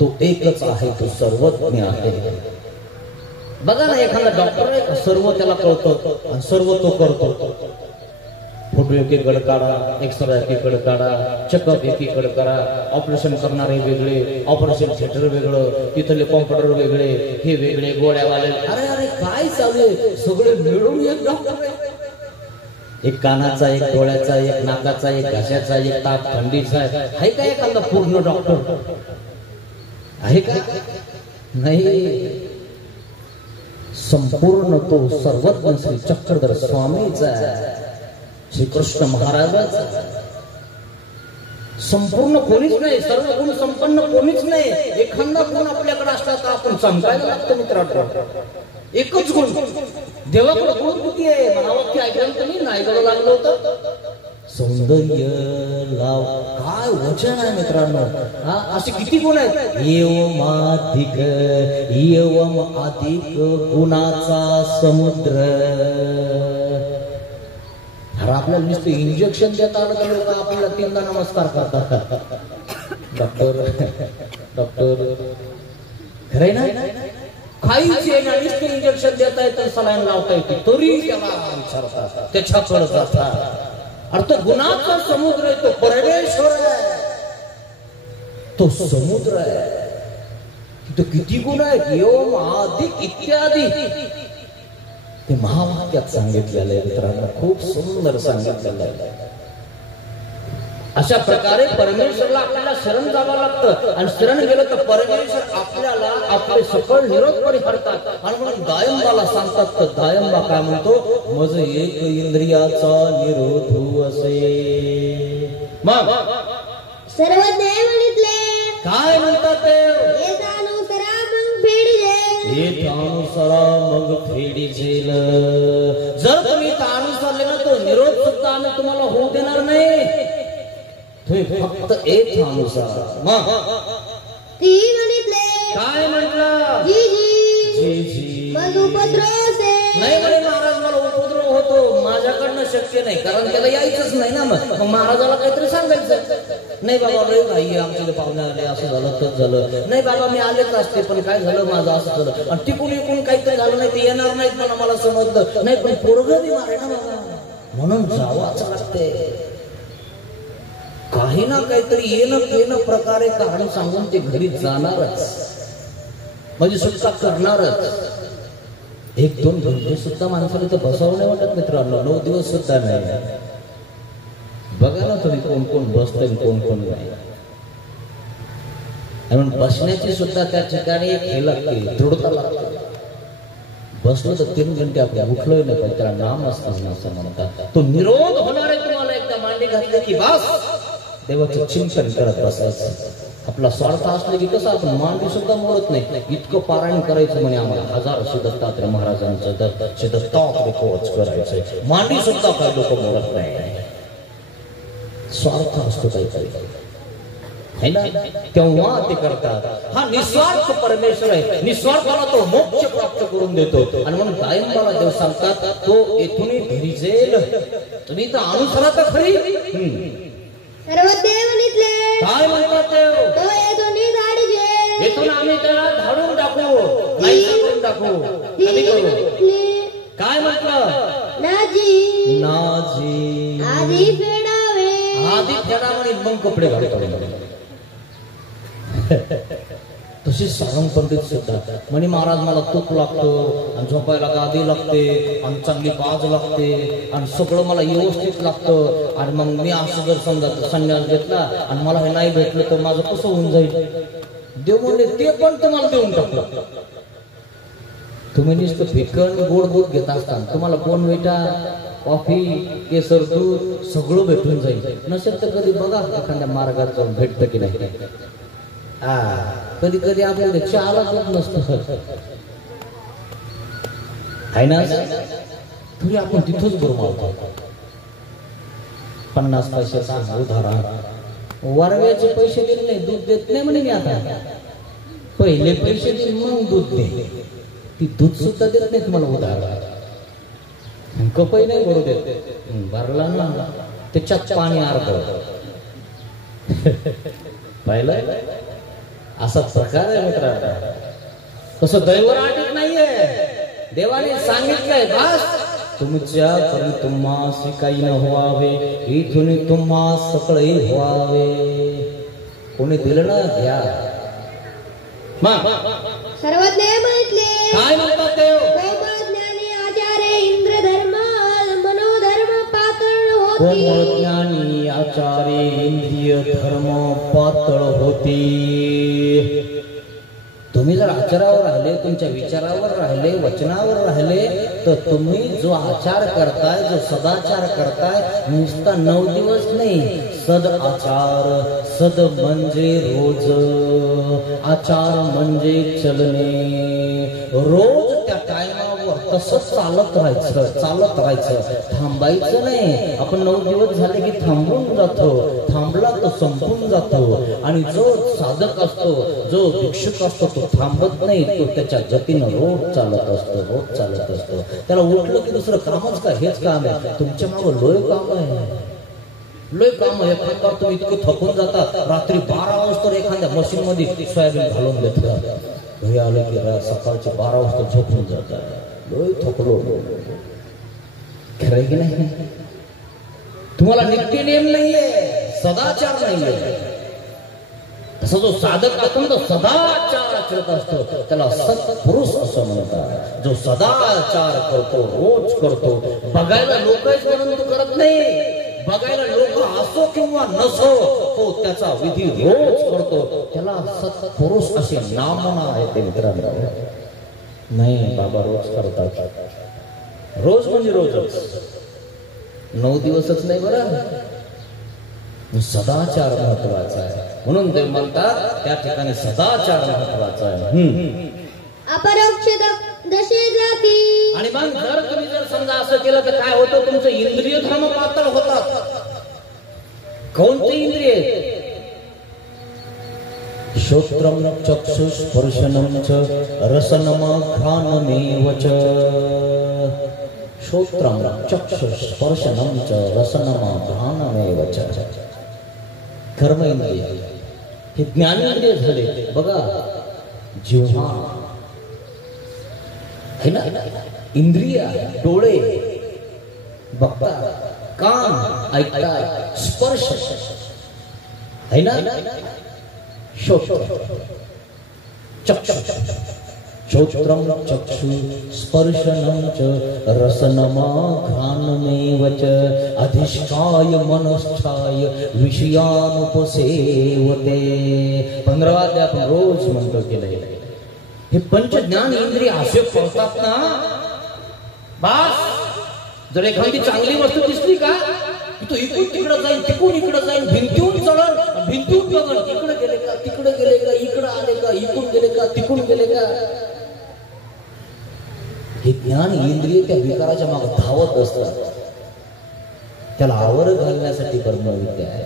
तो एकच आहे, तो सर्वज्ञ आहे. बघा ना, एखादा डॉक्टर आहे, सर्व त्याला कळतो आणि सर्व तो करतो. फोटो एकीकडे काढा, एक्सरे एकीकडे काढा, चेकअप एकीकडे करा, ऑपरेशन करणारे वेगळे, ऑपरेशन थिएटर वेगळं, तिथले कॉम्प्युटर वेगळे, हे वेगळे, गोळ्यावाले. अरे अरे काय चालू आहे? सगळे मिळून एक डॉक्टर आहे. एक कानाचा, एक डोळ्याचा, एक नाकाचा, एक घशाचा, एक ताप थंडीचा आहे का एखादा पूर्ण डॉक्टर? आहे का? नाही. संपूर्ण तो सर्वज्ञ श्री चक्रधर स्वामीचा, श्री कृष्ण महाराजाचा. संपूर्ण कोणीच नाही, सर्व गुण संपन्न कोणीच नाही. एखादा गुण आपल्याकडे असला तर आपण सांगायला लागतं मित्रांनो. एकच गुण देवाकडे गुण किती आहे? महावाक्य ऐकलं तुम्ही? नायगाला लागलं होतं सौंदर्य लाव. काय वचन आहे मित्रांनो. असे किती गुण आहेत? एवम अधिक गुणाचा समुद्र. आपल्याला नुसतं इंजेक्शन देता आलं तर लोक आपल्याला 3दा नमस्कार करतात. डॉक्टर खरंय ना? काहीच आहे ना, नुसतं इंजेक्शन देता येतं, सलाईन लावता येते, तरी त्याला विचारतात, त्याच्याकडे जातात. अरे तो गुणाचा समुद्र आहे, तो परमेश्वर आहे, तो समुद्र आहे. तिथं किती गुण आहेत? एवम अधिक इत्यादी ते महावाक्यात सांगितलेलं आहे मित्रांनो. खूप सुंदर सांगितलेलं आहे. अशा प्रकारे परमेश्वरला आपल्याला शरण जावं लागतं, आणि शरण गेलं तर परमेश्वर आपल्याला आपले सकळ निरोध परिहरतात. आणि म्हणून दायंबाला सांगतात, तर दायंबा काय म्हणतो? मज एक इंद्रियाचा निरोध होऊ असे. मग सर्वज्ञ म्हणितले काय म्हणतात ते? अनुसरा मग फेडी झेल. जर तुम्ही अनुसरले ना तर निरोध सुद्धा आम्ही तुम्हाला होऊ देणार नाही. तुम्ही फक्त एक अनुसार. मग ती म्हणितले काय म्हटलं? जी मग उपद्रव नाही म्हणे महाराज, मला उपद्रव होतो, माझ्याकडनं शक्य नाही, कारण त्याला यायचंच नाही ना. मग महाराजाला काहीतरी सांगायचं. नाही बाबा, रे भाई आमच्याकडे पाहुणे आले, असं झालं तसं झालं. नाही बाबा, मी आलेच असते, पण काय झालं माझं असं झालं, आणि टिकून इकून काहीतरी झालं नाही, ते येणार नाहीत म्हणा, मला समजलं नाही, पण पोरगं बी मारे ना बाबा, म्हणून जावाच लागते. काही ना काहीतरी येणं प्रकारे कारण सांगून ते घरी जाणारच, म्हणजे सुटका करणारच. 1-2 घंटे सुद्धा माणसाला तर बसावं नाही वाटत मित्रांनो. 9 दिवस सुद्धा नाही. बघा ना तुम्ही, कोण कोण बसतंय, कोण कोण नाही. म्हणून बसण्याची सुद्धा त्या ठिकाणी एक हे लागते, दृढता लागते. बसलो तर 3 घंटे आपण उठलोय नाही पाहिजे, त्याला नाम असतं असं म्हणतात. तो निरोध होणार आहे तुम्हाला. एकदा मांडी घातली की बस देवाचं चिंतन करत बसायचं. आपला स्वार्थ असले की कसं आपण मांडी सुद्धा मोडत नाही. इतकं पारायण करायचं म्हणे आम्हाला, 1000 श्री दत्तात्रय महाराजांचं श्री दत्तात्रय कवच करायचंय, मांडी सुद्धा काही लोक मोडत नाही. स्वार्थ असतो काही है ना, तेव्हा ते करतात. हा निस्वार्थ परमेश्वर आहे, निस्वार्थाला तो मोक्ष प्राप्त करून देतो. आणि म्हणून कायम मला देव सांगतात, तो येथून घरी जाईल, तुम्ही तर अनुसरा तर खरी. सर्व देवनीतले काय म्हणतात देव, तो येथून गाडी जे येथून आम्ही त्याला धाडून टाकू, नाही करून टाकू, कमी करू. काय म्हटलं, नाजी नाजी आधी फेडावे, आधी फेडावे मग कपडे घालतो. तशीच सारंग पंडित सुद्धा म्हणे, महाराज मला तूप लागतं आणि झोपायला गादी लागते आणि चांगली बाज लागते आणि सगळं मला व्यवस्थित लागतं. आणि मग मी असं जर समजा संन्यास घेतला आणि मला हे नाही भेटलं तर माझं कसं होऊन जाईल. देव म्हणले ते पण तुम्हाला देऊन टाकलं. तुम्ही नुसतं फिकन गोड दूध घेत असता, तुम्हाला बोर्नव्हिटा, कॉफी, केसर दूध सगळं भेटून जाईल. नसेल तर कधी बघा एखाद्या मार्गात जाऊन भेटतं की नाही. कधी कधी आपल्याला चहाला दूध नसतं आहे ना, तरी आपण तिथंच बरोबर 50 पैशाचा उधारण, वरव्याचे पैसे देत नाही, दूध देत नाही म्हणे मी आता. पहिले पैसे दे मग दूध दे, ती दूध सुद्धा देत नाही तुम्हाला उधारण. कपही नाही भरू देत, भरला ना त्याच्यात पाणी अर्ध. पाहिलं, असा प्रकार आहे मित्रांनो. तसं दैवराटीत नाहीये, देवाने सांगितलंय बस तुमच्या करी तुम्हासी काही न व्हावे, इथून तुम्हा सकळे व्हावे. कोणी दिलं ना घ्या. सर्वज्ञ म्हटले काय म्हणतात देव, ज्ञानी आचार्य इंद्रधर्म मनोधर्म पातळ होती. कोमज्ञानी आचार्य इंद्रिय धर्म पातळ होती. तुम्ही जर आचारावर राहिले, तुमच्या विचारावर राहिले, वचनावर राहिले, तर तुम्ही जो आचार करताय, जो सदाचार करताय, नुसता 9 दिवस नाही, सद आचार. सद म्हणजे रोज, आचार म्हणजे चलने. रोज त्या टायमावर तसंच चालत राहायचं, थांबायचं नाही. आपण 9 दिवस झाले की थांबून जातो, थांबला तो संपून जातो. आणि जो साधक असतो, जो भिक्षुक असतो, तो थांबत नाही, तो त्याच्या गतीनं रोज चालत असतो. त्याला उठलं की दुसरं कामच काय, हेच काम आहे. तुमच्या मागं लोय काम आहे. एखादा तुम्ही इतकं थकून जाता, रात्री 12 वाजता एखाद्या मशीन मध्ये सोयाबीन घालून घेतलं, घरी आलं की सकाळचे 12 वाजता झोपून जातात. लोय थकलो, खरं की नाही. तुम्हाला नित्य नियम नाहीये, सदाचार नाहीये. तसा जो साधक अखंड सदाचार आचरत असतो त्याला सत्पुरुष असं म्हणतात. जो सदाचार करतो, रोज करतो, बघायला लोकच म्हणून करत नाही, बघायला लोक असो किंवा नसो, तो त्याचा विधी रोज करतो, त्याला सत्पुरुष असे नामना आहे. ते मित्रांनो, नाही बाबा रोज करतात, रोज म्हणजे रोजच, 9 दिवसच नाही बरं. सदाचार महत्वाचा आहे. म्हणून ते म्हणतात त्या ठिकाणी सदाचार महत्वाचा आहे. अपरोक्ष दशे जाती. आणि मग जर तुम्ही जर समजा असं केलं तर काय होतं, तुमचं इंद्रिय धर्म पातळ होतात. कोणते इंद्रिय? श्रोत्रम चक्षुस्पर्शनम च रसनम घ्राणमेव च. श्रोत्रम चक्षुस्पर्शनम च रसनम घ्राणमेव च. कर्म इंद्रिय हे ज्ञानेंद्रिय झाले. बघा, जिव्हा है ना, इंद्रिय, डोळे बघतात, कान ऐकतात, स्पर्श है ना, श्रोत्र चक्षु, श्रोत्रम चक्षु स्पर्शनम च रसनम घ्राणमेव च अधिष्ठाय मनश्चाय विषयानुपसेवते. 15 अध्याय आपण रोज म्हणतो केलं. हे पंच ज्ञान इंद्रिय असे पळतात ना, बस जर एखादी चांगली वस्तू दिसली का, तो इकडून तिकडं जाईल, तिकडून इकडं जाईल, भिंतीहून चढल, भिंतून बघण, इकडे गेले का, तिकडे गेले का, इकडे आले का, इकडून गेले का, तिकडून गेले का. हे ज्ञान इंद्रिय त्या विकाराच्या मागे धावत असतात. त्याला आवर घालण्यासाठी ब्रह्मविद्या आहे.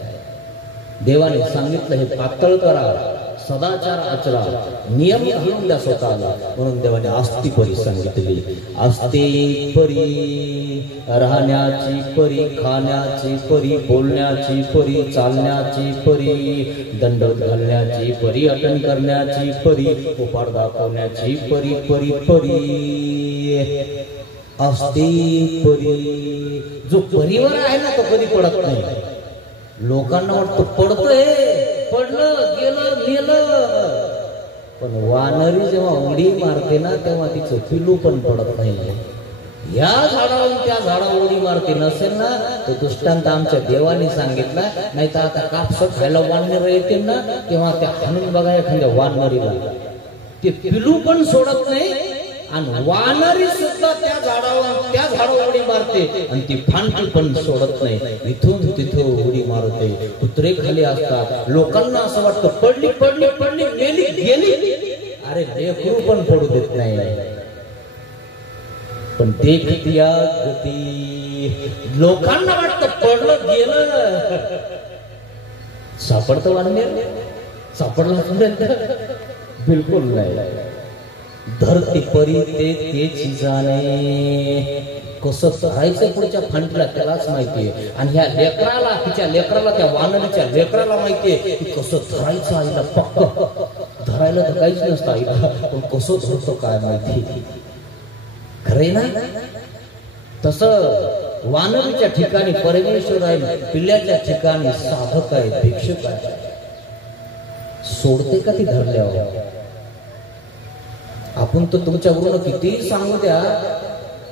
देवाने सांगितलं हे पातळ करा, सदाचार आचरा, नियम घेऊन द्या स्वतःला. म्हणून देवाने आस्ती परी सांगितली. आस्ते परी, राहण्याची परी, खाण्याची परी, बोलण्याची परी, चालण्याची परी, दंडवत घालण्याची परी, अटन करण्याची परी, उपाड दाखवण्याची परी, परी परी आस्ते परी. जो परीवर आहे ना तो कधी पडत नाही. लोकांना वाटतं पडतंय, पडलं गेलं मेलं. पण वानरी जेव्हा उडी मारते ना तेव्हा तिचं पिलू पण पडत नाही. या झाडावरून त्या झाडावर उडी मारते नसेल ना तो दृष्टांत आमच्या देवाने सांगितला. नाही तर आता कापस खायला वानर येते ना तेव्हा त्या हाणून बघा एखाद्या वानरीला, ते पिलू पण सोडत नाही आणि वानरी सुद्धा त्या झाडावर उडी मारते आणि ती फांदी पण सोडत नाही. इथून तिथं उडी मारते. कुत्रे खाली असतात. लोकांना असं वाटतं पडली पडली पडली गेली गेली. अरे लेकरू पण पडू देत नाही. पण देखत्या गती. लोकांना वाटतं पडलं गेलं. सापडतं वानर, सापडलं बिलकुल नाही. धरती परी ते जाणे. कसं धरायचं पुढच्या फांडीला त्यालाच माहितीये. आणि ह्या लेकराला, तिच्या लेकराला, त्या वानरीच्या लेकराला माहितीये की कसं धरायचं आईला. पक्क धरायला तर काहीच नसतं आईला, पण कसं धरतो काय माहिती. खरंय ना. तसं वानरीच्या ठिकाणी परमेश्वर आहे, पिल्ल्याच्या ठिकाणी साधक आहे, भिक्षुक आहे. सोडते का ती धरल्यावर. आपण तर तुमच्यावरून किती सांगू द्या,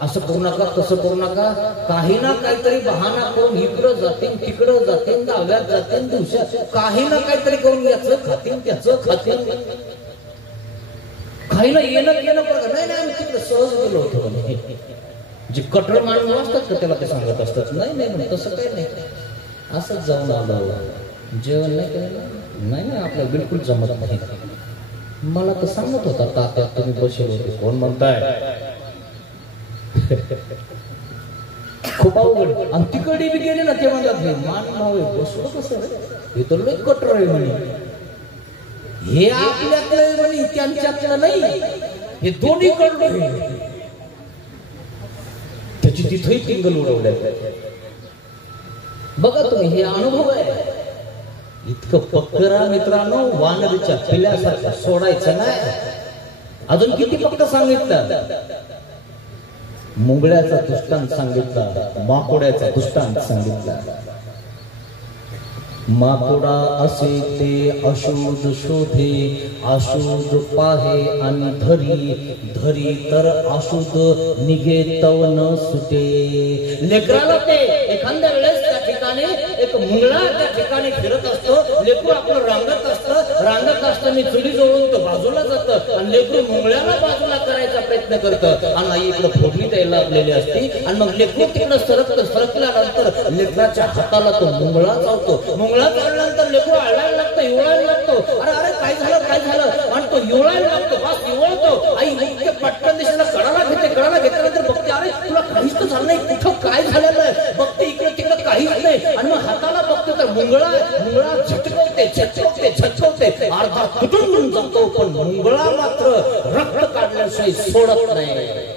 असं करू नका, तसं करू नका, काही ना काहीतरी बहाणा करून इकडं जातील, तिकडं जातील, डाव्यात जातील, दिवसात काही ना काहीतरी करून याचं खातील, त्याचं खातील. खायला येणं केलं बघा. नाही नाही आम्ही तिकडे सहज गेलो होतो. जे कठोर माणूस असतात का त्याला ते सांगत असतात. नाही नाही तसं काही नाही, असंच जाऊन आलं, जेवण नाही केलं. नाही नाही आपल्याला बिलकुल जमत नाही. मला तर सांगत होता तात्या तुम्ही बसेल होते. कोण म्हणताय. खूप अवघड. आणि तिकडे बी गेले ना ते म्हणतात मान नाव बसलो कसं, हे तर लय कठोर आहे म्हणे. हे आपल्याकडे म्हणे, त्यांच्यातलं नाही. हे दोन्ही कडलं. त्याची तिथेही टिंगल उडवल्या. बघा तुम्ही, हे अनुभव आहे. इतकं पक्करा मित्रांनो, वानरीच्या पिल्ल्यासारखं सोडायचं नाही. अजून किती पक्क सांगितलं. मुंगळ्याचा दृष्टांत सांगितला, माकोड्याचा दृष्टांत सांगितला. माकोडा असे ते अशुद्ध शोधे, अशुद्ध पाहे आणि धरी तर अशुद्ध निघे तव न सुटे. लेकराला ते एखाद्या वेळेस त्या ठिकाणी एक मुंगळा त्या ठिकाणी फिरत असतो. लेकरू आपलं रांगत असताना चुली जवळून तो बाजूला जातं आणि लेकरू मुंगळ्याला बाजूला करायचा प्रयत्न करतं आणि आई इकडे फोडणी द्यायला लागलेली असते. आणि मग लेकरू तिकडे सरकल्यानंतर लेकराच्या हाताला तो मुंगळा चावतो. मुंगळा चावल्यानंतर लेकरू आळायला लागतो, इवळायला लागतो. अरे अरे काय झालं आणि तो इवळायला लागतो. बस इवळतो. आई इतके पटकन दिशेला कडाला घेतल्यानंतर बघते अरे तुला काहीच तर झालं नाही, कुठं काय झालेलं आहे बघते, इकडे तिकडे काहीच नाही. आणि मग हाताला बघते तर मुंगळा झटकवते, अर्धा तुटून जातो. पण मुंगळा मात्र रक्त काढल्याशिवाय सोडत नाही.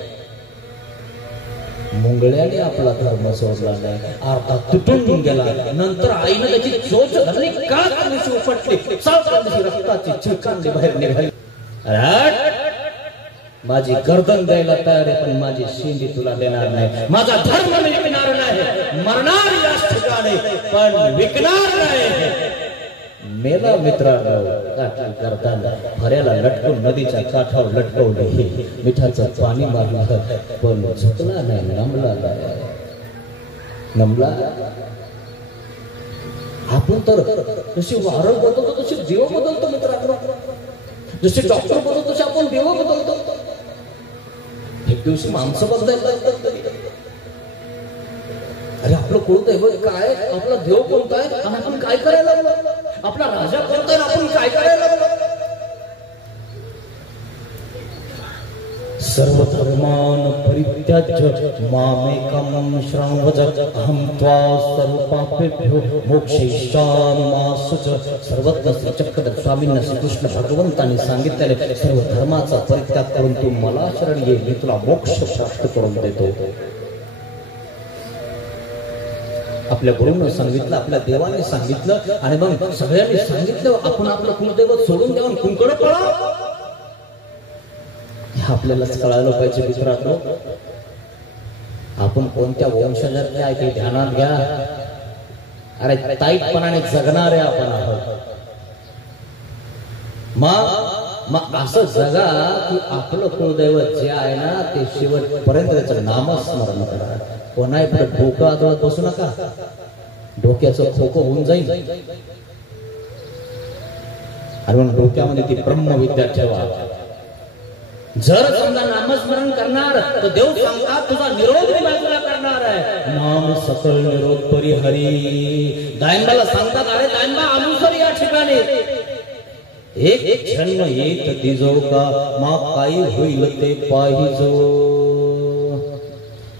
मुंगळ्याने आपला धर्म सोडला नाही, अर्धा तुटून गेला. नंतर आईनं त्याची चोच धरली, का काढण्याची उपटली, रक्ताची चिरकांडी बाहेर निघाली. माझी गर्दन द्यायला तयार आहे पण माझी शिंगी तुला देणार नाही. माझा धर्म मी विकणार नाही, मरणार याच ठिकाणी पण विकणार नाही. मेला मित्रांनो, काठी करताना फऱ्याला लटकून नदीच्या काठावर लटकवले, मिठाचं पाणी मारलं पण झुकला नाही, नमला. आपण तर जशी वारं बदलतो तशी देव बदलतो मित्रांनो. जसे डॉक्टर बदलतो तसे आपण देव बदलतो. एक दिवशी माणसं बदलायला लागतात. अरे आपलं कुळदैवत काय, आपला देव कोणता आहे आणि आपण काय करायला लागलो. आपला राजा कोणता आणि आपण काय करायला लागलो? सर्व धर्मान परित्याज्य मामेकं शरणं व्रज अहं त्वा सर्व पापेभ्यो मोक्षयिष्यामि मा शुच. सर्वज्ञ श्री चक्रधर स्वामींना श्रीकृष्ण भगवंतांनी सांगितलेले सर्व धर्माचा परित्याग करून तू मला शरण ये, मी तुला मोक्ष प्राप्त करून देतो. आपल्या गुरूंना सांगितलं, आपल्या देवाने सांगितलं आणि मग सगळ्यांनी सांगितलं आपण आपलं कुलदैवत सोडून देऊन कुणकडे पळा. आपल्यालाच कळायला पाहिजे मित्रांनो, आपण कोणत्या वंशजातले आहे ते ध्यानात घ्या. अरे ताईटपणाने जगणारे आपण आहोत. मग असं जगा की आपलं कुलदैवत जे आहे ना ते शेवटपर्यंत त्याचं नामस्मरण करा. कोणा डोकं आदळत बसू नका, डोक्याचं खोकं होऊन जाईल. आणि म्हणून डोक्यामध्ये ती ब्रह्मविद्या ठेवा. जर समजा नामस्मरण करणार तर देव सांगतात तुझा निरोध मी बाजूला करणार आहे. नाम सकल निरोध परिहरी. दायंबाला सांगतात अरे दायंबा अनुसर या ठिकाणी एक जन्म येत दिजो का मा काही होईल ते पाहिजो.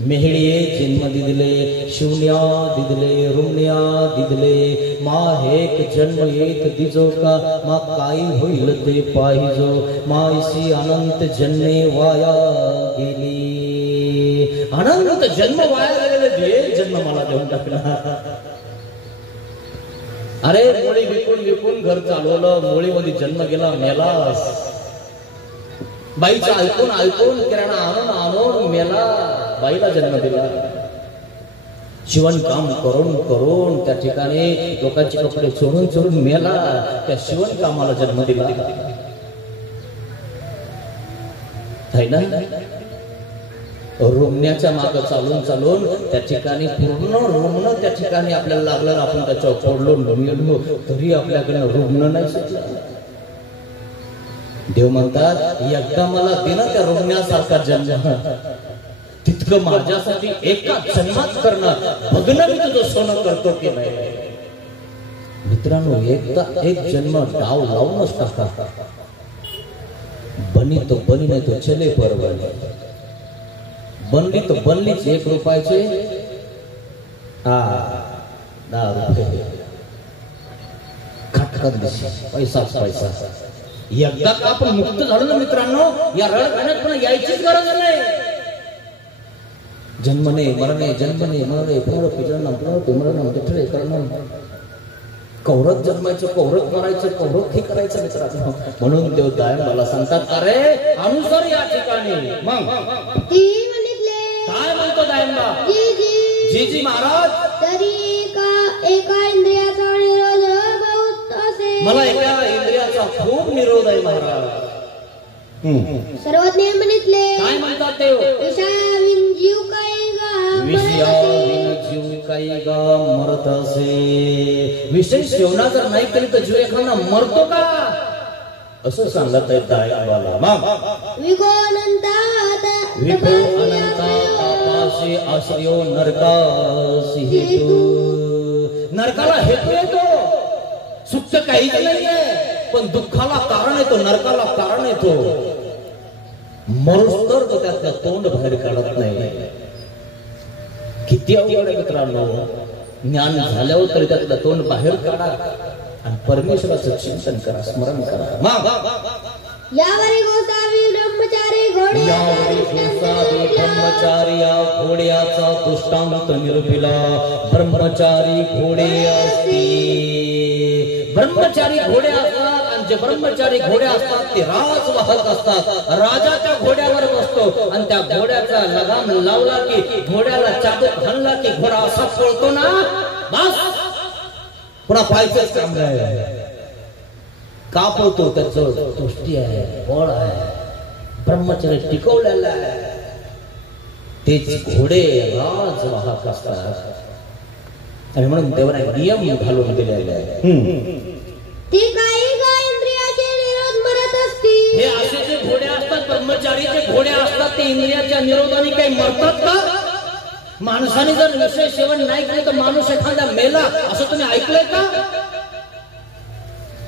मेहळिये जन्म दिदले शून्या दिदले रुम्या दिदले मा एक जन्म येत दिजो का मा काही होईल ते पाहिजो. मायसी अनंत जन्मे वाया गेली. अनंत जन्म वाया गेले, जन्म मला देऊन टाकला. अरे मुळी विकून घर चालवलं, मुळीमध्ये जन्म गेला, मेलास. बाईचं ऐकून किराणा आणून मेला, बाईला जन्म दिला. शिवण काम करून त्या ठिकाणी लोकांचे कपडे चोरून मेला, त्या शिवण कामाला जन्म दिला है ना. रुमण्याच्या माग चालून त्या ठिकाणी पूर्ण रुग्ण त्या ठिकाणी आपल्याला लागलं, आपण त्याच्यावर पडलो तरी आपल्याकडे रुग्ण नाही सुटलं. देव म्हणतात एकदा मला दे ना त्या रुग्णासारखा जन्म, तितकं माझ्यासाठी एका जन्मात करणं, बघणं मी तुझं सोनं करतो की नाही. मित्रांनो एकदा एक जन्म डाव लावूनच टाका. बनी तो बनी नाही तो चले परवड. बनली तो बनलीच. 1 रुपयाचे 10 रुपये खटखट दिसे, पैसा. एकदा का आपण मुक्त झालो ना मित्रांनो, या रडखाण्यात पण यायचीच गरज नाही. जन्मने मरणे पुनर्जन्म कौरत जन्मायचं, कौरत मरायचं, कौरत हे करायचं मित्रांनो. म्हणून देव दायंबाला सांगतात अरे अनुसर या ठिकाणी. मग काय म्हणतो दायंबा? जी महाराज, तरी एका इंद्रियाचा निरोध बहुत असे. मला एका इंद्रियाचा खूप निरोध आहे महाराज. सर्वज्ञ म्हणितले काय म्हणतात ते? विषयाविन जीव काही गा मरत असे. विषय सेवना जर नाही केली तर जीव एखादा मरतो का, असं सांगत आहे दायंबाला. मग विगो अनंतात पापाशी आश्रयो नरकासी हेतू. नरकाला हेतू येतो, सुख काहीच नाहीये, पण दुःखाला कारण येतो, नरकाला कारण येतो. मरुस तर तो त्यातलं तोंड बाहेर काढत नाही. किती अवघड आहे मित्रांनो. ज्ञान झाल्यावर तरी त्यातलं तोंड बाहेर काढा आणि परमेश्वराचं चिंतन करा, स्मरण करा. यावरी गोसावी ब्रह्मचारी घोड्याचा दृष्टांत निरूपिला. ब्रह्मचारी घोडे असते, ब्रह्मचारी घोडे असतात आणि जे ब्रह्मचारी घोडे असतात ते राज वाहक असतात. राजाच्या घोड्यावर बसतो आणि त्या घोड्याचा लगाम लावला की, घोड्याला चाबूक हाणला की घोडा असा पळतो ना, बस पुन्हा पाहायचंच काम नाही. का पळतो? त्याचं दृष्टी आहे, बळ आहे, ब्रह्मचर्य टिकवलेला आहे. तेच घोडे राज वाहक असतात. आणि म्हणून देवाने नियम घालून दिलेले आहे. हे असे जे घोडे असतात, ब्रह्मचारीचे घोडे असतात, ते इंद्रियाच्या निरोधाने काही मरतात का? माणसाने जर विषय सेवन नाही केले तर माणूस एखादा मेला, असं तुम्ही ऐकलंय का?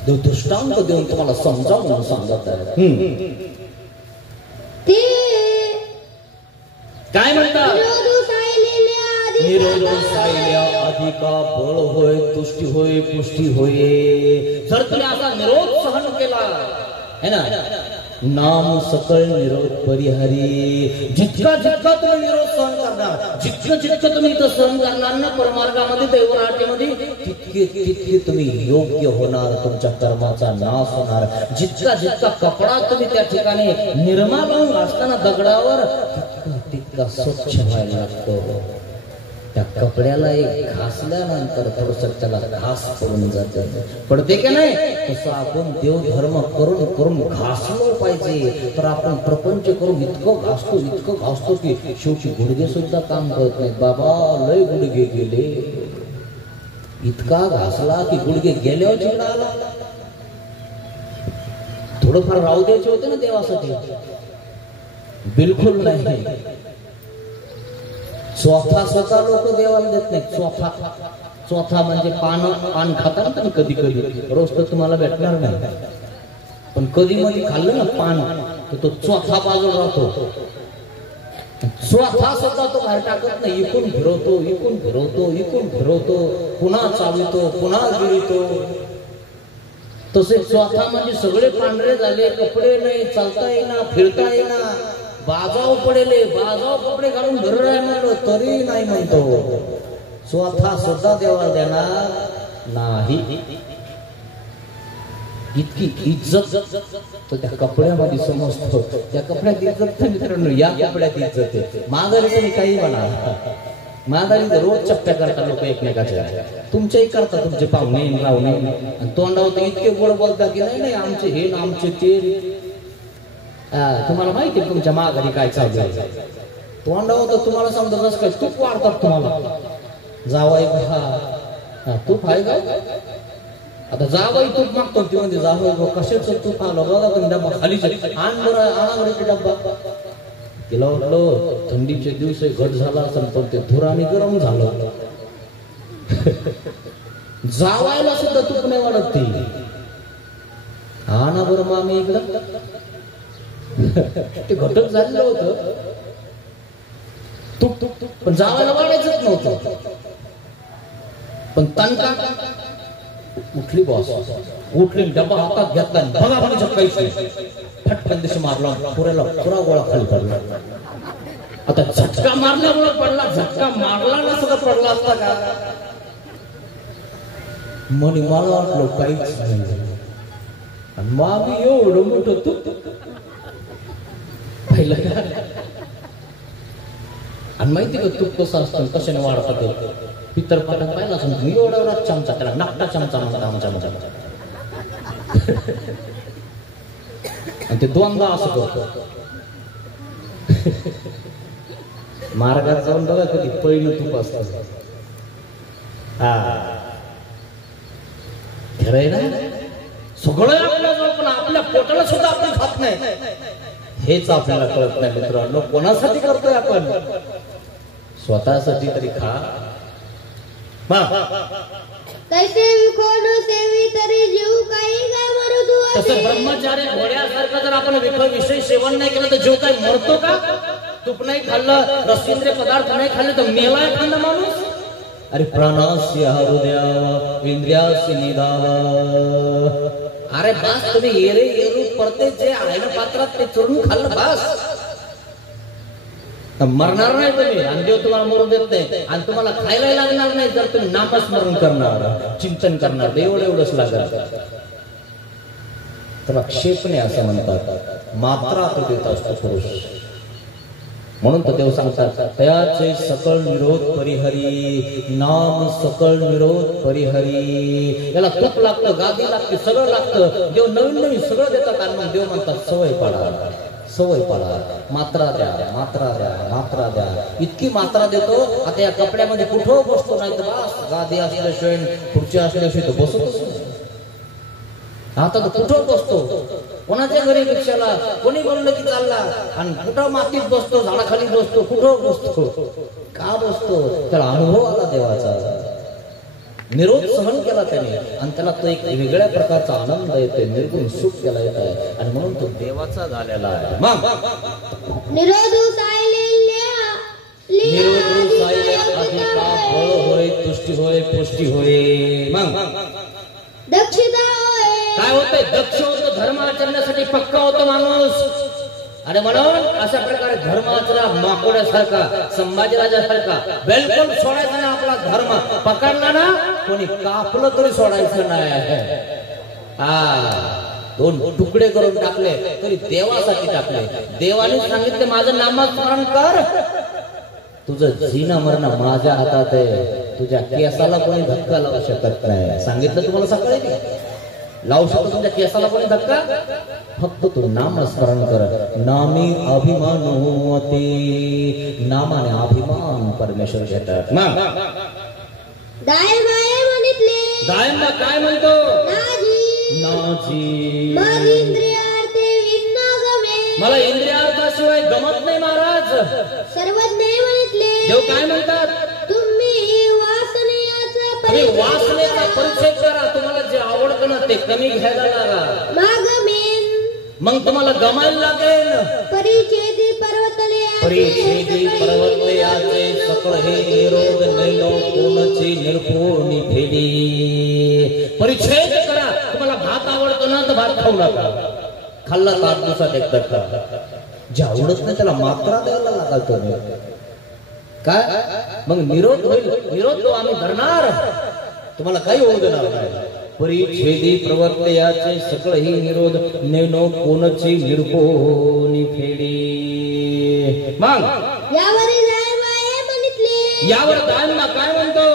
देव दृष्टांत देऊन तुम्हाला समजावून सांगत आहे. ते काय म्हणतात? निरोध सायल्या अधिका बळ होय, तुष्टी होय, पुष्टी होय. जर तुम्ही असा निरोध सहन केला है ना, नाम सकळ निरोध परिहरी. जितका जितका तुम्ही निरोध सहन करणार, जितकं जितकं तुम्ही इथं सहन करणार ना परमार्गामध्ये दैवराटीमध्ये, तितके तितके तुम्ही योग्य होणार, तुमच्या कर्माचा नाश होणार. जितका जितका कपडा तुम्ही त्या ठिकाणी निर्मा लावून असताना दगडावर, तितका स्वच्छ व्हायला लागतो. त्या कपड्याला एक घासल्यानंतर थोडस त्याला घास पडून जाते, पडते का नाही? तसं आपण देव धर्म करून करून घासलो पाहिजे. तर आपण प्रपंच करून इतकं घासतो की शेवटी गुडघे सुद्धा काम करत नाहीत. बाबा लय गुडघे गेले, इतका घासला की गुडघे गेल्यावर चिडा आला. थोडंफार राहू द्यायचे होते ना देवासाठी, बिलकुल नाही. चौथा स्वतः लोक देवाला देत नाहीत. चौथा म्हणजे पान खातात ना कधी कधी, रोज तर तुम्हाला भेटणार नाही, पण कधी मध्ये खाल्लं ना पान तर तो चौथा बाजूला राहतो. चौथा स्वतः तो बाहेर टाकत नाही, इकून फिरवतो, पुन्हा चालवतो, पुन्हा गिळतो. तसे चौथा म्हणजे सगळे पांढरे झाले, कपडे नाही, चालता येईना, फिरता येईना, बाजाव पडेले, बाजाव कपडे घालून घर राय म्हणलो तरी नाही म्हणतो. स्वतः सुद्धा देवाला देणार नाही. इतकी इज्जत तो त्या कपड्यामध्ये समजतो. त्या कपड्यात इज्जत मित्रांनो, या कपड्यात इज्जत आहे. माघारी तुम्ही काही म्हणा, माघारी रोज चप्प्या करता लोक एकमेकाच्या, तुमच्याही करता तुमचे पाहुणे रावणे, आणि तोंडावर इतके गोड बोलता की नाही आमचे हे ना आमचे ते. तुम्हाला माहिती आहे तुमच्या माघारी काय चालू आहे? तोंडावर तर तुम्हाला सांगतो कसं काय तूप वाढतात तुम्हाला. जावाई तूप आहे का? आता जावाई तूप मागतो ती म्हणजे जावाई कशाचं तूप आलं बघा तुम्ही, डब्बा खाली आण बरं, आणा डब्बा. तिला वाटलं थंडीचे दिवस घट झाला असेल, पण ते धुराने गरम झालं. जावायला सुद्धा तूप नाही वाढत ती. आणा बरं मामी इकडं. ते घटक झालेलं होतं तूप, पण जावायला वाढायचंच नव्हतं. पण तनका उठली, बॉस उठली, डबा हातात घेतला, बघा बघा झटकायची, फटकन दिशा मारला, पुऱ्याला पुरा गोळा खाली पडला. आता झटका मारल्यामुळे पडला, झटका मारला ना सुद्धा पडला असता का? म्हणे मला वाटलं काहीच नाही, आणि मामी एवढं मोठं तूप पाहिलं का? आणि माहिती का तूप कसं असतं, कशाने वाढतात? पितर पाठात पाहिला असं मी एवढा चमचा, त्याला नाकटा चमचा म्हणतात आमच्या. आणि ते दोनदा असं करतो. मार्गात जाऊन बघा कधी पहिलं तूप असतं. खरंय ना, सगळं आपल्याजवळ, पण आपल्या पोटाला सुद्धा आपण खात नाही. हेच आपल्याला कळत नाही मित्रांनो. कोणासाठी करतोय आपण? स्वतःसाठी तरी खा. तैसे विखोन सेवी तरी जीव काही काय मरतो. तसं ब्रह्मचारी घोड्यासारखं जर आपण विषय सेवन नाही केलं तर जीव काय मरतो का? तूप नाही खाल्लं, रसेंद्रिय पदार्थ नाही खाल्ले तर मेला एखादा माणूस. अरे प्राणास्य हृदया इंद्रियास्य निधान. अरे बस तुम्ही येरू पडते जे आहे ना पात्रात ते चोरून खाल्लं बस. मरणार नाही तुम्ही, आणि देव तुम्हाला मरू देत नाही, आणि तुम्हाला खायला लागणार नाही जर तुम्ही नामस्मरण करणार, चिंतन करणार. एवढंच लागत. त्याला क्षेपणे असं म्हणतात. मात्रा तो देत असतो पुरुष. म्हणून तर देव सांगतात तयाचे सकळ निरोध परिहरी, नाम सकळ निरोध परिहरी. याला तूप लागतं, गादी लागते, सगळं लागतं. देव नवीन नवीन सगळं देतात. कारण देव म्हणतात सवय पाडा, सवय पाडा, मात्रा द्या, मात्रा द्या, मात्रा द्या. इतकी मात्रा देतो. आता या कपड्यामध्ये कुठं बसतो नाही तर बस, गादी असल्याशिवाय खुर्ची असल्याशिवाय तो बसतच नाही. आता तो कुठं बसतो, कोणाच्या घरी रिक्षाला कोणी बोललं की चालला, आणि कुठं मातीत बसतो, झाडाखाली बसतो, कुठं बसतो, का बसतो? त्याला अनुभव आला देवाचा. निरोध सहन केला त्याने आणि त्याला तो एक वेगळ्या प्रकारचा आनंद येतोय, निर्गुण सुख त्याला येत आहे आणि म्हणून तो देवाचा झालेला आहे. मग निरोध सायलेल्या निरोध सायल्या अधिका बळ होय, तुष्टी होय, पुष्टी होय. मग दक्षता होय. काय होतंय? दक्ष होतो, धर्म आचरण्यासाठी पक्का होतो माणूस. आणि म्हणून अशा प्रकारे धर्माचरा माकोड्यासारखा, संभाजीराजासारखा बिलकुल सोडायचा ना. आपला धर्म पकडला ना, कोणी कापलं तरी सोडायचं नाही. दोन तुकडे करून टाकले तरी देवासाठी टाकले. देवाने सांगितले माझं नामस्मरण कर, तुझं जीना मरण माझ्या हातात आहे, तुझ्या केसाला कोणी धक्का लावू शकत नाही. सांगितलं तुम्हाला सकाळी, लावू शकतो तुमच्या केसाला कोणी धक्का? फक्त तू नामस्मरण कर. नामी अभिमान होते, नामाने अभिमान परमेश्वर घेतात. दायमाये म्हणितले, दायमा काय म्हणतो? नाजी नाजी मग इंद्रियार्थे विना गमे. मला इंद्रियार्थाशिवाय गमत नाही महाराज. सर्वज्ञ म्हणितले, देव काय म्हणतात? तुम्ही वासनेचा तुम्ही वासनेचा परिचय करा. तुम्हाला जे आवडतं ना ते कमी घ्यायला लागा. मागमेन मग तुम्हाला गमायला लागेल. परिच्छेदी पर्वतले परिच्छेदी पर्वतयाचे सकळ हे निरोध नैनो कोणची निर्कोणी फेडी. परिच्छेद करा. तुम्हाला भात आवडतो ना तर भात खाऊ नका. खाल्ला तर 8 दिवसात एकदा खा. जे आवडत नाही त्याला मात्रा द्यायला लागतो काय. मग निरोध होईल. निरोध तो आम्ही धरणार, तुम्हाला काही होऊ देणार नाही. परिच्छेदी प्रवर्तयाचे सकळ ही निरोध नेनो कोणची निर्कोणी फेडी. मग यावर दायमाये म्हणितले, यावर दायमा काय म्हणतो?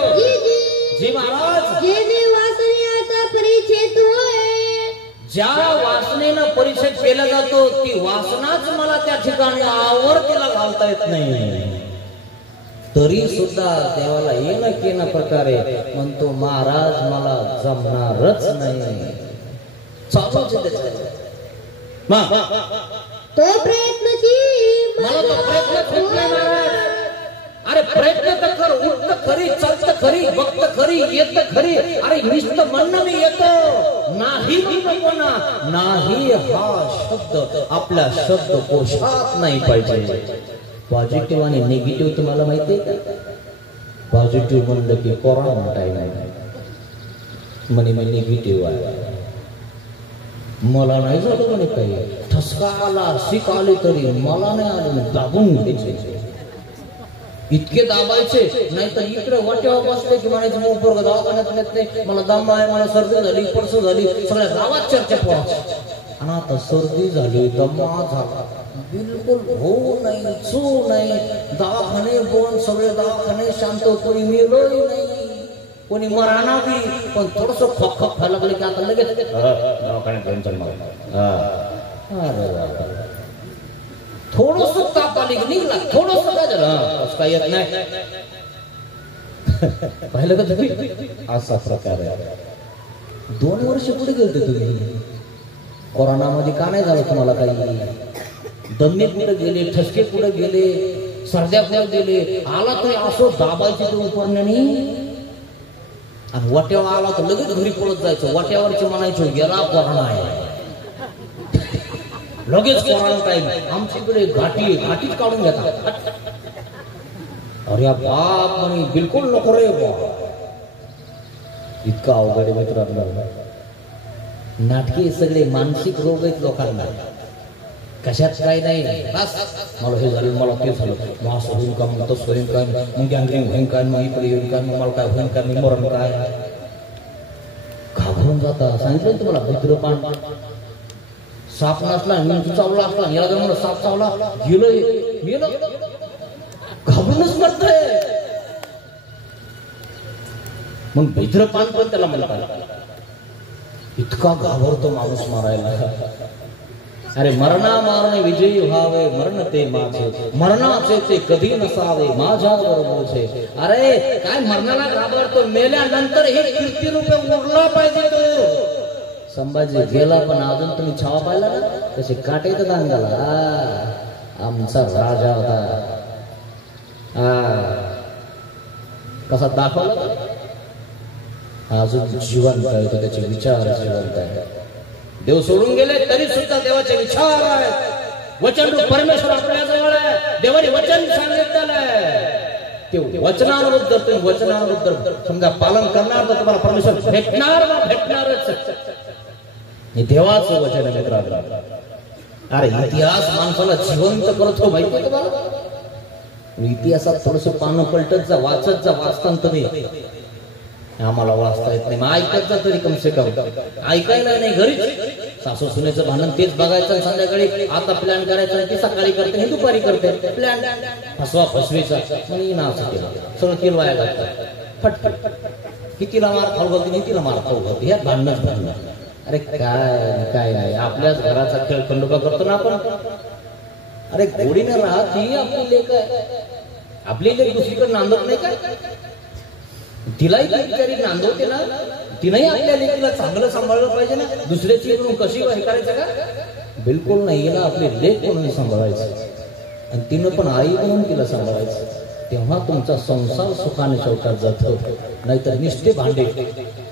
जी महाराज, जेने वासनेचा परिच्छेद होय. ज्या वासनेनं परिच्छेद केला जातो ती वासनाच मला त्या ठिकाणी आवर्तीला घालता येत नाही. तरी सुद्धा देवाला येणं प्रकारे म्हणतो महाराज मला जमणारच नाही. चालूच तो प्रयत्नची मला तो प्रयत्न होत नाही महाराज. अरे प्रयत्न तर कर, उठत खरी, चालत खरी, बघत खरी, येत खरी. अरे नुसतं म्हणणं मी येतो नाही नको ना. नाही हा शब्द आपल्या शब्दकोशात नाही पाहिजे. पॉझिटिव्ह आणि निगेटिव्ह तुम्हाला माहिती आहे का? पॉझिटिव्ह म्हणलं की कोरोना टाइम आहे म्हणे, मी निगेटिव्ह आहे, मला नाही झालं म्हणे, काही ठसका आला, शिक आली तरी मला नाही आलं. दाबून घ्यायचे, इतके दाबायचे. नाहीतर इकडे वाट्यावर बसले की म्हणायचं मग पोरगं दवाखान्यात नेत नाही, मला दमा आहे, मला सर्दी झाली, पडस झाली, सगळ्या गावात चर्चा पोहायची. आणि आता सर्दी झाली, दमा झाला, बिलकुल हो नाही, चू नाही, दवाखाने बंद, सगळे दवाखाने शांत, कोणी मेलोही नाही, कोणी मराना बी. पण थोडस खप व्हायला लागले की आता लगेच दवाखान्यात थोडस ताप आली की निघला, थोडस काय झालं काय येत नाही. पाहिलं का तुम्ही? असा प्रकार आहे. 2 वर्ष पुढे गेलते तुम्ही. कोरोनामध्ये का नाही झालं तुम्हाला काही? दम्मे पुढे गेले, ठसके पुढे गेले, सर्द्या पुढे गेले. आला तरी असं दाबायचे ते उपरण्याने. आणि वाट्यावर आला तर लगेच घरी पळत जायचं. वाट्यावरचे म्हणायचं गेला कोरोना आहे, लगेच कोरोना टाईम. आमच्याकडे घाटीच काढून घेतात. अरे बाप म्हणे बिलकुल नको रे बा. इतका अवघड मित्रांनो. नाटकी सगळे मानसिक रोग आहेत लोकांना. कशात काय नाही. बस मला हे झालं, मला ते झालं, मग असं होईल का, मग तसं होईल काय, मग गँगरिंग होईल काय, मग इकडे येईल काय, मग मला काय होईल काय, मी मरण काय. घाबरून जाता. सांगितलं तुम्हाला भित्रपान. साप नसला, मी चावला असला, याला जर मला साप चावला, गेलं घाबरूनच मरतंय. मग भित्रपान पण त्याला म्हणतात. इतका घाबरतो माणूस मारायला. अरे मरणा मारणे विजयी व्हावे, मरण ते माझे, मरणाचे ते कधी नसावे माझ्यावर मोठे. अरे काय मरणाला घाबरतो? मेल्यानंतर हे कीर्ती रूपे उरला पाहिजे तो. संभाजी गेला पण अजून तुम्ही छावा पाहिला ना, कसे काटे तर अंगाला. आमचा राजा होता, कसा दाखवला. अजून जिवंत आहे, तो त्याचे विचार जिवंत आहे. देव सोडून गेले तरी सुद्धा देवाचे विचार आहेत. वचन रूप परमेश्वर आपल्या जवळ आहे. देवाने वचन सांगितलेलं आहे. ते वचनानुरूप जर तुम्ही वचनानुरूप जर समजा पालन करणार तर तुम्हाला परमेश्वर भेटणार ना भेटणारच. हे देवाचं वचन आहे मित्रांनो. अरे इतिहास माणसाला जिवंत करतो माहिती आहे तुम्हाला. इतिहासात थोडस पानं पलटत जा, वाचत जा. वाचताना तरी आम्हाला वाचता येत नाही, मग ऐकत जा तरी कमसे कम. ऐकायला नाही घरीच सासू सुनेचं भांडण तेच बघायचं. संध्याकाळी आता प्लॅन करायचा, की सकाळी करते, हे दुपारी करते प्लॅन. फसवा फसवीचा म्हणजे नाव सगळं केलं वाया लागतं. फटफट कितीला मार खाऊ घालते, कितीला मार खाऊ घालते. ह्या भांडणच भांडण. अरे काय काय आहे, आपल्याच घराचा खेळ खंडोबा करतो ना आपण. अरे गोडीने राहत ही आपली लेक आहे. आपली लेक दुसरीकडे नांदत नाही का? तिलाही बिचारी नांदवते ना. तिनंही आपल्या लेकीला चांगलं सांभाळलं पाहिजे ना. दुसऱ्याची कशी हे करायचं का? बिलकुल नाही. हिला आपली लेक म्हणून सांभाळायचं आणि तिनं पण आई म्हणून तिला सांभाळायचं. तेव्हा तुमचा संसार सुखाने चौकात जातो. नाहीतर निस्ते भांडे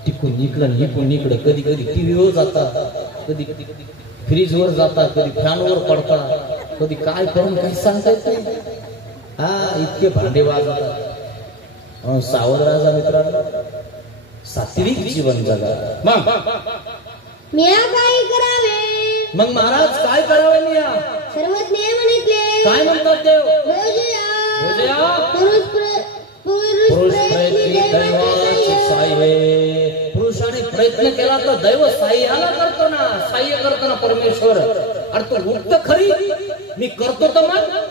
टिकून इकडं निकून इकडं. कधी कधी टीव्हीवर जातात, कधी फ्रीजवर जातात, कधी फॅनवर पडतात, कधी काय करून काही सांगता येत नाही. हा इतके भांडे वाजतात. सावध राजा मित्रांनो. सात्विक जीवन जगा. मग मिया काय करावे? मग महाराज काय करावे? मिया सर्वज्ञ म्हणितले. काय म्हणतात देव? पुरुषाने प्रयत्न केला तर दैव सहाय्याला करतो ना. सहाय्य करतो ना परमेश्वर. अरे तू उठत खरी, मी करतो तर मग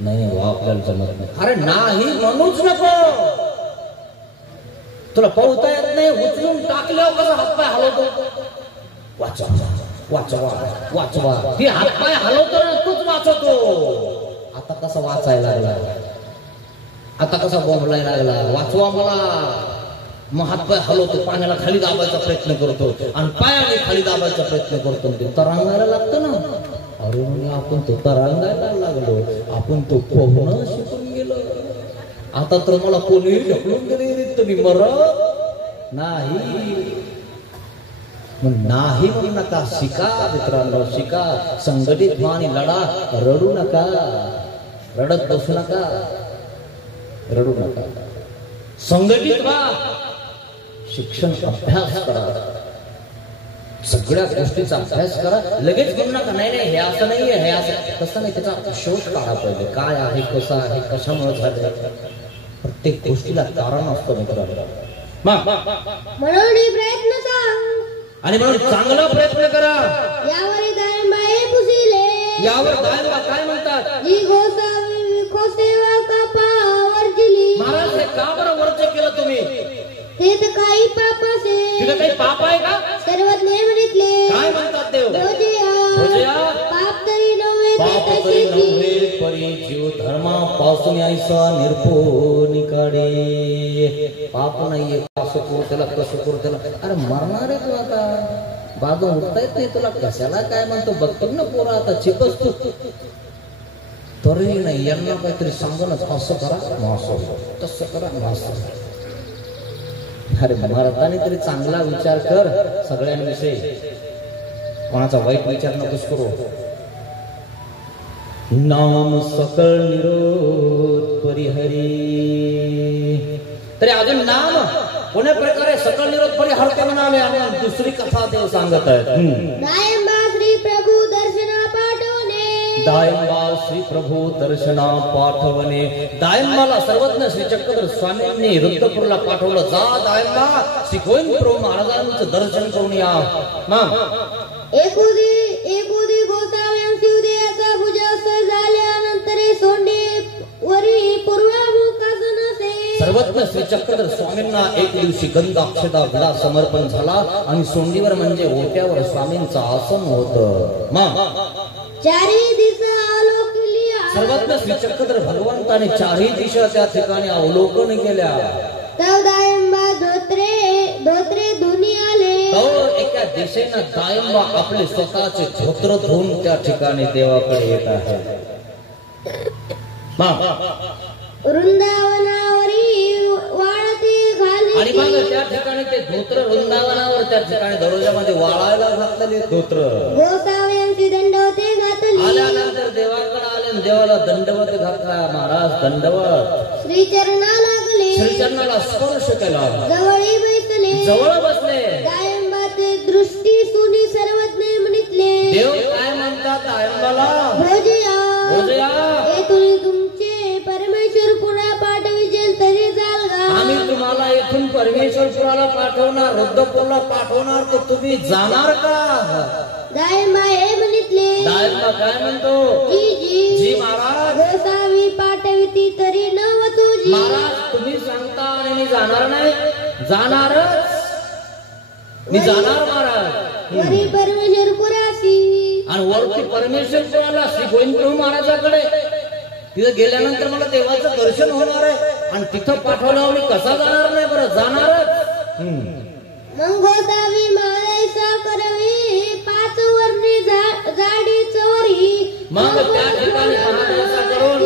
नाही. आपल्याला जमत नाही. अरे नाही म्हणूच नको. तुला पोहता येत नाही, उचलून टाकल्यावर कसा हातपाय हलवतो. वाचवा वाचवा वाचवा. ती हातपाय हलवतो ना, तूच वाचवतो. आता कसा वाचायला लागला, आता कसा बोंबलायला लागला. वाचवा मला. मग हातपाय हलवतो, पाण्याला खाली दाबायचा प्रयत्न करतो आणि पायाने खाली दाबायचा प्रयत्न करतो. ते तरंगायला लागतं ना. अरे म्हणजे आपण तो तरंगायला लागलो, आपण तो पोहणं शिकून गेलो. आता तर मला कोणी ढकलून गेले, तुम्ही मरत नाही. नाही म्हणू नका. शिका मित्रांनो, शिका. संघटित व्हा आणि लढा. रडू नका, रडत बसू नका, रडू नका. संघटित व्हा. शिक्षण अभ्यास करा. सगळ्या गोष्टीचा अभ्यास करा. लगेच म्हणू नका नाही नाही हे असं नाहीये, हे असं तसं नाही. त्याचा शोध काढा पाहिजे. काय आहे, कसं आहे, कशामुळे झालं. प्रत्येक गोष्टीला कारण असतं मित्रांनो. म्हणून प्रयत्न सांग आणि म्हणून चांगला प्रयत्न करा. यावर दायंबाई पुसिले. यावर दायंबा काय म्हणतात? जी गोसेवा का पावर दिली. महाराज हे का बरं वरचे केलं तुम्ही? ते तर काही पाप असे. तिथे काही पाप आहे का? सर्वज्ञ म्हणितले. काय म्हणतात देव? पाप तरी नव्हे, पाप तरी नव्हे परी जीव धर्मा पासून यायचा निर्पोनी काढे. पाप नाहीये. कसं करू त्याला, कसं करू त्याला. अरे मरणार आहे तू आता. बाजू उठता येत नाही तुला. कशाला काय म्हणतो बघतो ना पोरा. आता चिपस तू तरी नाही. यांना काहीतरी सांगणच. असं करा असं, तसं करा असं. अरे भारताने तरी चांगला विचार कर सगळ्यांविषयी. कोणाचा वाईट विचार नकोस करू. नाम सकळ निरोध परिहरी. तरी अजून नाम कोण्या प्रकारे सकळ निरोध परिहरते म्हणाले. आणि दुसरी कथा देव सांगत आहेत. दायंबा श्री प्रभू दर्शना पाठवणे. दायंबा श्री प्रभू दर्शना पाठवणे. दायंबाला सर्वज्ञ श्री चक्रधर स्वामींनी रुद्रपूरला पाठवलं. जा दायंबा श्री गोविंद प्रभू महाराजांचं दर्शन करून या. एकुदी गोसाव्यांशी उदयाचा भुजस्थ झाल्यानंतर सोंडे वरी पूर्वामुखासन असे. सर्वज्ञ श्री चक्रधर स्वामींना एक दिवशी गंध अक्षता विलास समर्पण झाला आणि सोंडीवर म्हणजे ओट्यावर स्वामींचं आसन होतं. चारही दिशा अवलोकली. सर्वज्ञ श्री चक्रधर भगवंताने चारही दिशा त्या ठिकाणी अवलोकन केल्या. तव दायंबा धोत्रे धुनी आले. तर एका दिशेनं दायंबा आपले स्वतःचे धोत्र धुवून त्या ठिकाणी देवाकडे येत आहे. वृंदावनावरी वाळते घाले आणि मग त्या ठिकाणी ते धोत्र वृंदावनावर त्या ठिकाणी दरवाजामध्ये वाळायला घातलेले धोत्र गोसाव्यांची दंडवते घातली. आल्यानंतर देवाकडे आले आणि देवाला दंडवत घातला. महाराज दंडवत श्रीचरणा लागले. श्रीचरणाला स्पर्श केला. जवळी बसले. जवळ बसले. दायंबाचे दृष्टी सुनी सर्वज्ञ म्हणितले. देव काय म्हणतात दायंबाला? भोजया भोजया येथून तुमचे परमेश्वर पुढे पाठविजेल तरी जाल का? आम्ही तुम्हाला येथून परमेश्वरपुराला पाठवणार, रुद्रपूरला पाठवणार, तर तुम्ही जाणार का? दायंबा हे म्हणितले. दायंबा काय म्हणतो? जी जी महाराज. गोसावी पाठविती तरी न वतुजी. महाराज तुम्ही सांगता आणि मी जाणार नाही? जाणारच, मी जाणार महाराज. वरी परमेश्वर पुरासी आणि वरती परमेश्वरपुराला श्री गोविंद प्रभू महाराजाकडे तिथं गेल्यानंतर मला देवाचं दर्शन होणार आहे आणि तिथं पाठवल्यावर मी कसा जाणार नाही? बरं जाणारच. मग गोसावी माळेसा करवी 5 वर्णी जाडी चवरी. मग त्या ठिकाणी महाराजा करून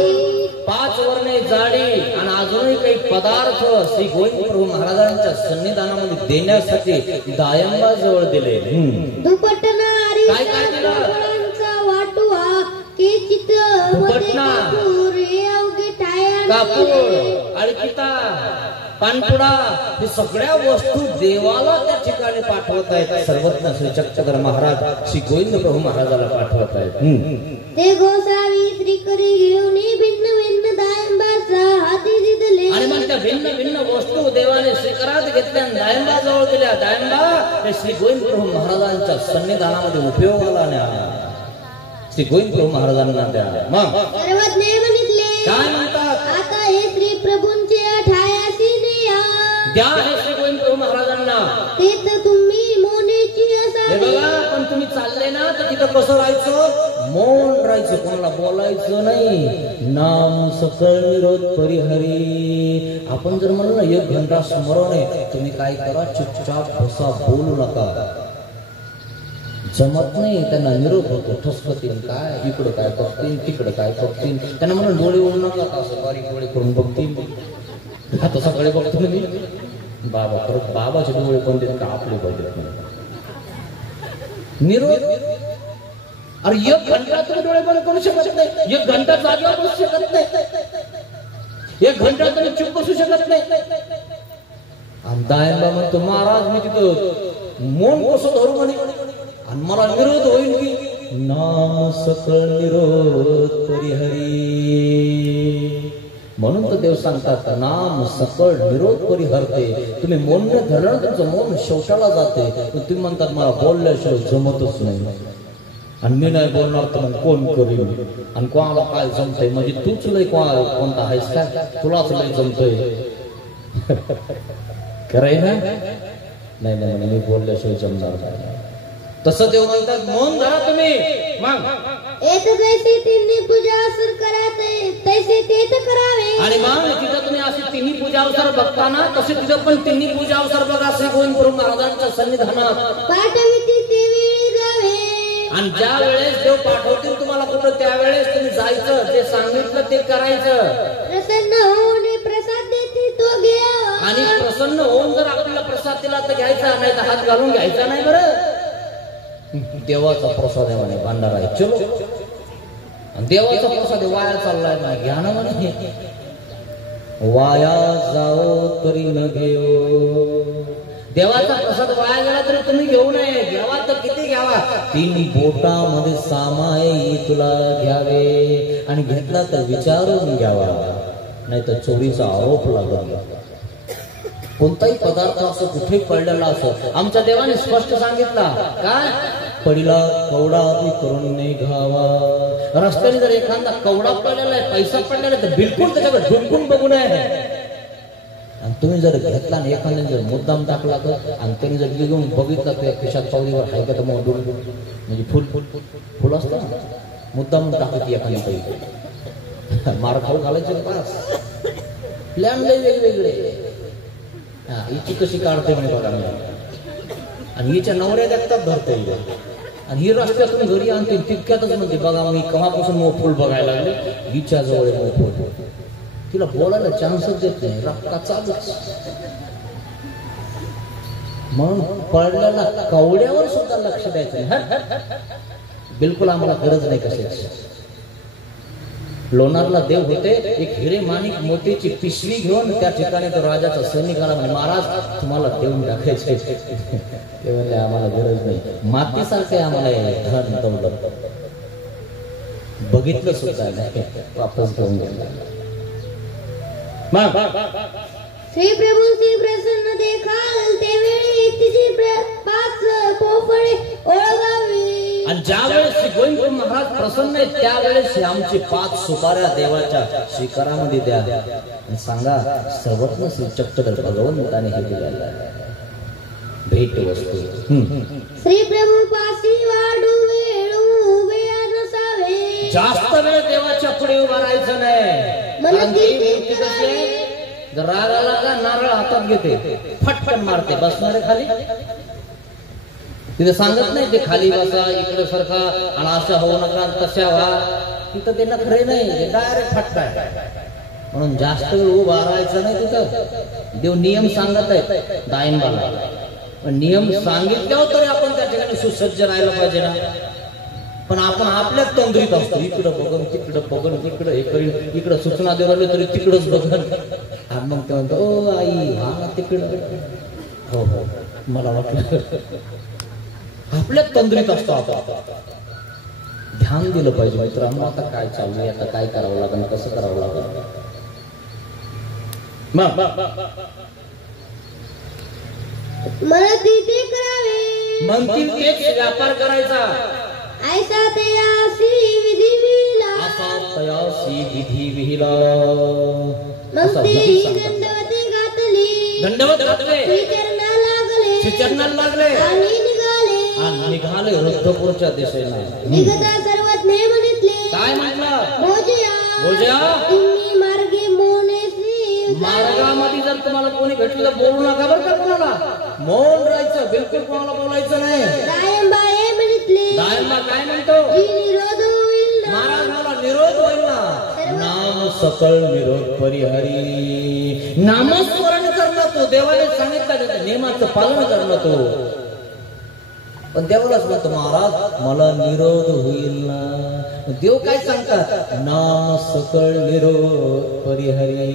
5 वर्णे जाडी आणि अजूनही काही पदार्थ श्री गोविंद प्रभू महाराजांच्या सन्निधानामध्ये देण्यासाठी दायंबा जवळ दिले. दुपटना काय काय दिलं? वाटुआ के चित कापूर अवघे टाया कापूर, अळकिता, पानपुडा हे सगळ्या वस्तू देवाला त्या ठिकाणी पाठवत आहेत. सर्वज्ञ श्री चक्रधर महाराज श्री गोविंद प्रभू महाराजाला पाठवत आहेत. ते गोसावी श्रीकरी घेऊन भिन्न भिन्न दायंबाचा हाती दिले. आणि मग त्या भिन्न भिन्न वस्तू देवाने स्वीकारात घेतल्या, दायंबा जवळ दिल्या. दायंबा हे श्री गोविंद प्रभू महाराजांच्या सन्निधानामध्ये उपयोगाला न्या. श्री गोविंद प्रभू महाराजांना द्या. मग सर्वज्ञ म्हणितले. काय म्हणतात? आता हे श्री प्रभूंचे ठायासी न्या द्या हे श्री गोविंद प्रभू महाराजांना. ते तर तुम्ही मोनेची हे असावी. बघा, पण तुम्ही चालले ना तर तिथं कसं राहायचं? मौन राहायचं, कोणाला बोलायचं नाही. नाम सकळ निरोध परिहरी. आपण जर म्हणलं 1 घंटा स्मरण आहे, तुम्ही काय करा, चुपचाप बसा, बोलू नका. जमत नाही त्यांना निरोप होतो. ठसकतील, काय इकडं काय बघतील, तिकडं काय बघतील. त्यांना म्हणून डोळे ओढू नका, असं बारीक डोळे करून बघतील. आता सकाळी बघतो मी बाबा, खरंच बाबाचे डोळे पण देत का आपले बघत निरोध. अरे 1 घंटा तुम्ही डोळे बंद करू शकत नाही. 1 घंटा जागेवर बसू शकत नाही. 1 घंटा तुम्ही चुप बसू शकत नाही. आणि दायंबा म्हणतो, महाराज मी तिथं मौन कसं धरू म्हणे आणि मला निरोध होईल की? नाम सकळ निरोध परिहरी. म्हणून तर देव सांगतात नाम सकळ निरोध परिहरते. तुम्ही मौन धरण, तुमचं मौन शेवटाला जाते. तुम्ही म्हणतात मला बोलल्याशिवाय जमतच नाही आणि मी नाही बोलणार तर मग कोण करीन आणि कोणाला काय जमतंय? म्हणजे तूच लय कोणता आहेस काय? तुलाच लय जमतंय कराय ना? नाही नाही, मी बोलल्याशिवाय जमणार नाही. तसं देव म्हणतात मौन धरा तुम्ही. मग जैसे तिन्ही पूजा असर करायचे तैसे ते तर करावे. आणि मग तिथं तुम्ही अशी तिन्ही पूजा अवसर बघताना तसे तिथं पण तिन्ही पूजा अवसर बघा श्री गोविंद प्रभू महाराजांच्या सन्निधानात. पाठविती ते वेळी जावे. आणि ज्या वेळेस देव पाठवतील तुम्हाला कुठं, त्यावेळेस तुम्ही जायचं, जे सांगितलं ते करायचं. प्रसन्न होऊन प्रसाद देते तो घ्यावा. आणि प्रसन्न होऊन जर आपल्याला प्रसाद दिला तर घ्यायचा, नाही तर हात घालून घ्यायचा नाही. बरं, देवाचा प्रसाद आहे म्हणे, भांडार आहे, चलो. आणि देवाचा प्रसाद वाया चाललाय ना, घ्या ना म्हणे. वाया जाओ तरी न घेऊ. देवाचा प्रसाद वाया गेला तरी तुम्ही घेऊ नये. घ्यावा तर किती घ्यावा? 3 बोटामध्ये सामाई तुला घ्यावे. आणि घेतला तर विचारून घ्यावा, नाही तर चोरीचा आरोप लागला. कोणताही पदार्थ असो, कुठे पडलेला असो, आमच्या देवाने स्पष्ट सांगितला काय? पडीला कवडा करून नाही घावा. रस्त्याने जर एखादा कवडा पडलेला आहे, पैसा पडलेला आहे, तर बिलकुल त्याच्याकडे डुंकून बघू नये. आणि तुम्ही जर घेतला आणि एखाद्याने जर मुद्दाम टाकला तर, आणि त्यांनी जर घेऊन बघितला तर खिशात पावलीवर आहे का, तर मग म्हणजे फुल असतं ना, मुद्दाम टाकत एखादी काही मार खाऊ घालायचे पास. प्लॅन लय वेगवेगळे. हिची कशी काढते म्हणे बघा मी, आणि हिच्या नवऱ्या देखतात धरता येईल. आणि ही रस्त्यातून घरी आणते तितक्यातच म्हणते बघा मी केव्हापासून मोफूल बघायला लागले, हिच्या जवळ मोफूल. तिला बोलायला चान्सच देत नाही, रक्ता चालूच. म्हणून पडलेला कवड्यावर सुद्धा लक्ष द्यायचं नाही. बिलकुल आम्हाला गरज नाही कशाची. लोणारला देव होते, एक हिरे माणिक मोतीची पिशवी घेऊन त्या ठिकाणी तो राजाचा सैनिकाला म्हणे, महाराज तुम्हाला देऊन टाकायचे. ते म्हणले आम्हाला गरज नाही. मातीसारखे आम्हाला धन दौलत बघितलं सुद्धा नाही, वापस घेऊन गेला. श्री प्रभू श्री प्रसन्न देखाल त्यावेळी तिची पाच पोफळे ओळगावी. आणि ज्या वेळेस श्री गोविंद महाराज प्रसन्न आहेत त्यावेळेस आमची 5 सुपाऱ्या देवाच्या शिखरामध्ये द्या आणि सांगा सर्वज्ञ श्री चक्रधर भगवंताने हे दिलेलं भेट वस्तू. श्री प्रभू पासी वाढू वेळ उभे नसावे. जास्त वेळ देवाच्या पुढे उभा राहायचं नाही. राग आला का नारळ हातात घेते, फटफट मारते, बसणारे खाली. तिथे सांगत नाही ते खाली बसा, इकडे सारखा आणि असं होऊ नका तशा व्हा. तिथं ते नखरे नाही, डायरेक्ट फटकाय. म्हणून जास्त वेळ उभा राहायचं नाही तिथं. देव नियम सांगत आहे दायनबाला. पण नियम सांगितल्यावर तरी आपण त्या ठिकाणी सुसज्ज राहायला पाहिजे ना. पण आपण आपल्याच तंद्रीत असतो, इकडं बघन तिकडं बघन, इकडं हे करीन, इकडं सूचना देऊ राहिले तरी तिकडच बघन. मग ते म्हणतो ओ आई हा ना तिकडं. हो हो मला वाटलं आपल्याच तंद्रीत असतो आपण. ध्यान दिलं पाहिजे मित्रांनो. आता काय चालू आहे, आता काय करावं लागेल, कसं करावं लागेल. मला तिथे करावे म्हणतील तेच व्यापार करायचा. ऐसा तयासी विधी विहिला. असा तयासी विधी विहिला. मग ते दंडवते घातली. दंडवत घातले, चरणाला लागले आणि निघाले रुद्धपूरच्या दिशेला. निघता सर्वज्ञ म्हणितले काय म्हटलं, भोजया तुम्ही मार्गे मोनेसी. मार्गामध्ये जर तुम्हाला कोणी भेटलं तर बोलू नका बरं का. कोणाला मौन राहायचं, बिलकुल कोणाला बोलायचं नाही. दायंबा हे म्हणितले. दायंबा काय म्हणतो, निरोध होईल. महाराज मला निरोध होईल ना. नाम सकळ निरोध परिहरी. नामस्मरण करणं तो देवाने सांगितलं, नियमाचं पालन करणं तो. पण देवालाच म्हणतो महाराज मला निरोध होईल ना. देव काय सांगतात, नाम सकळ निरोध परिहरी.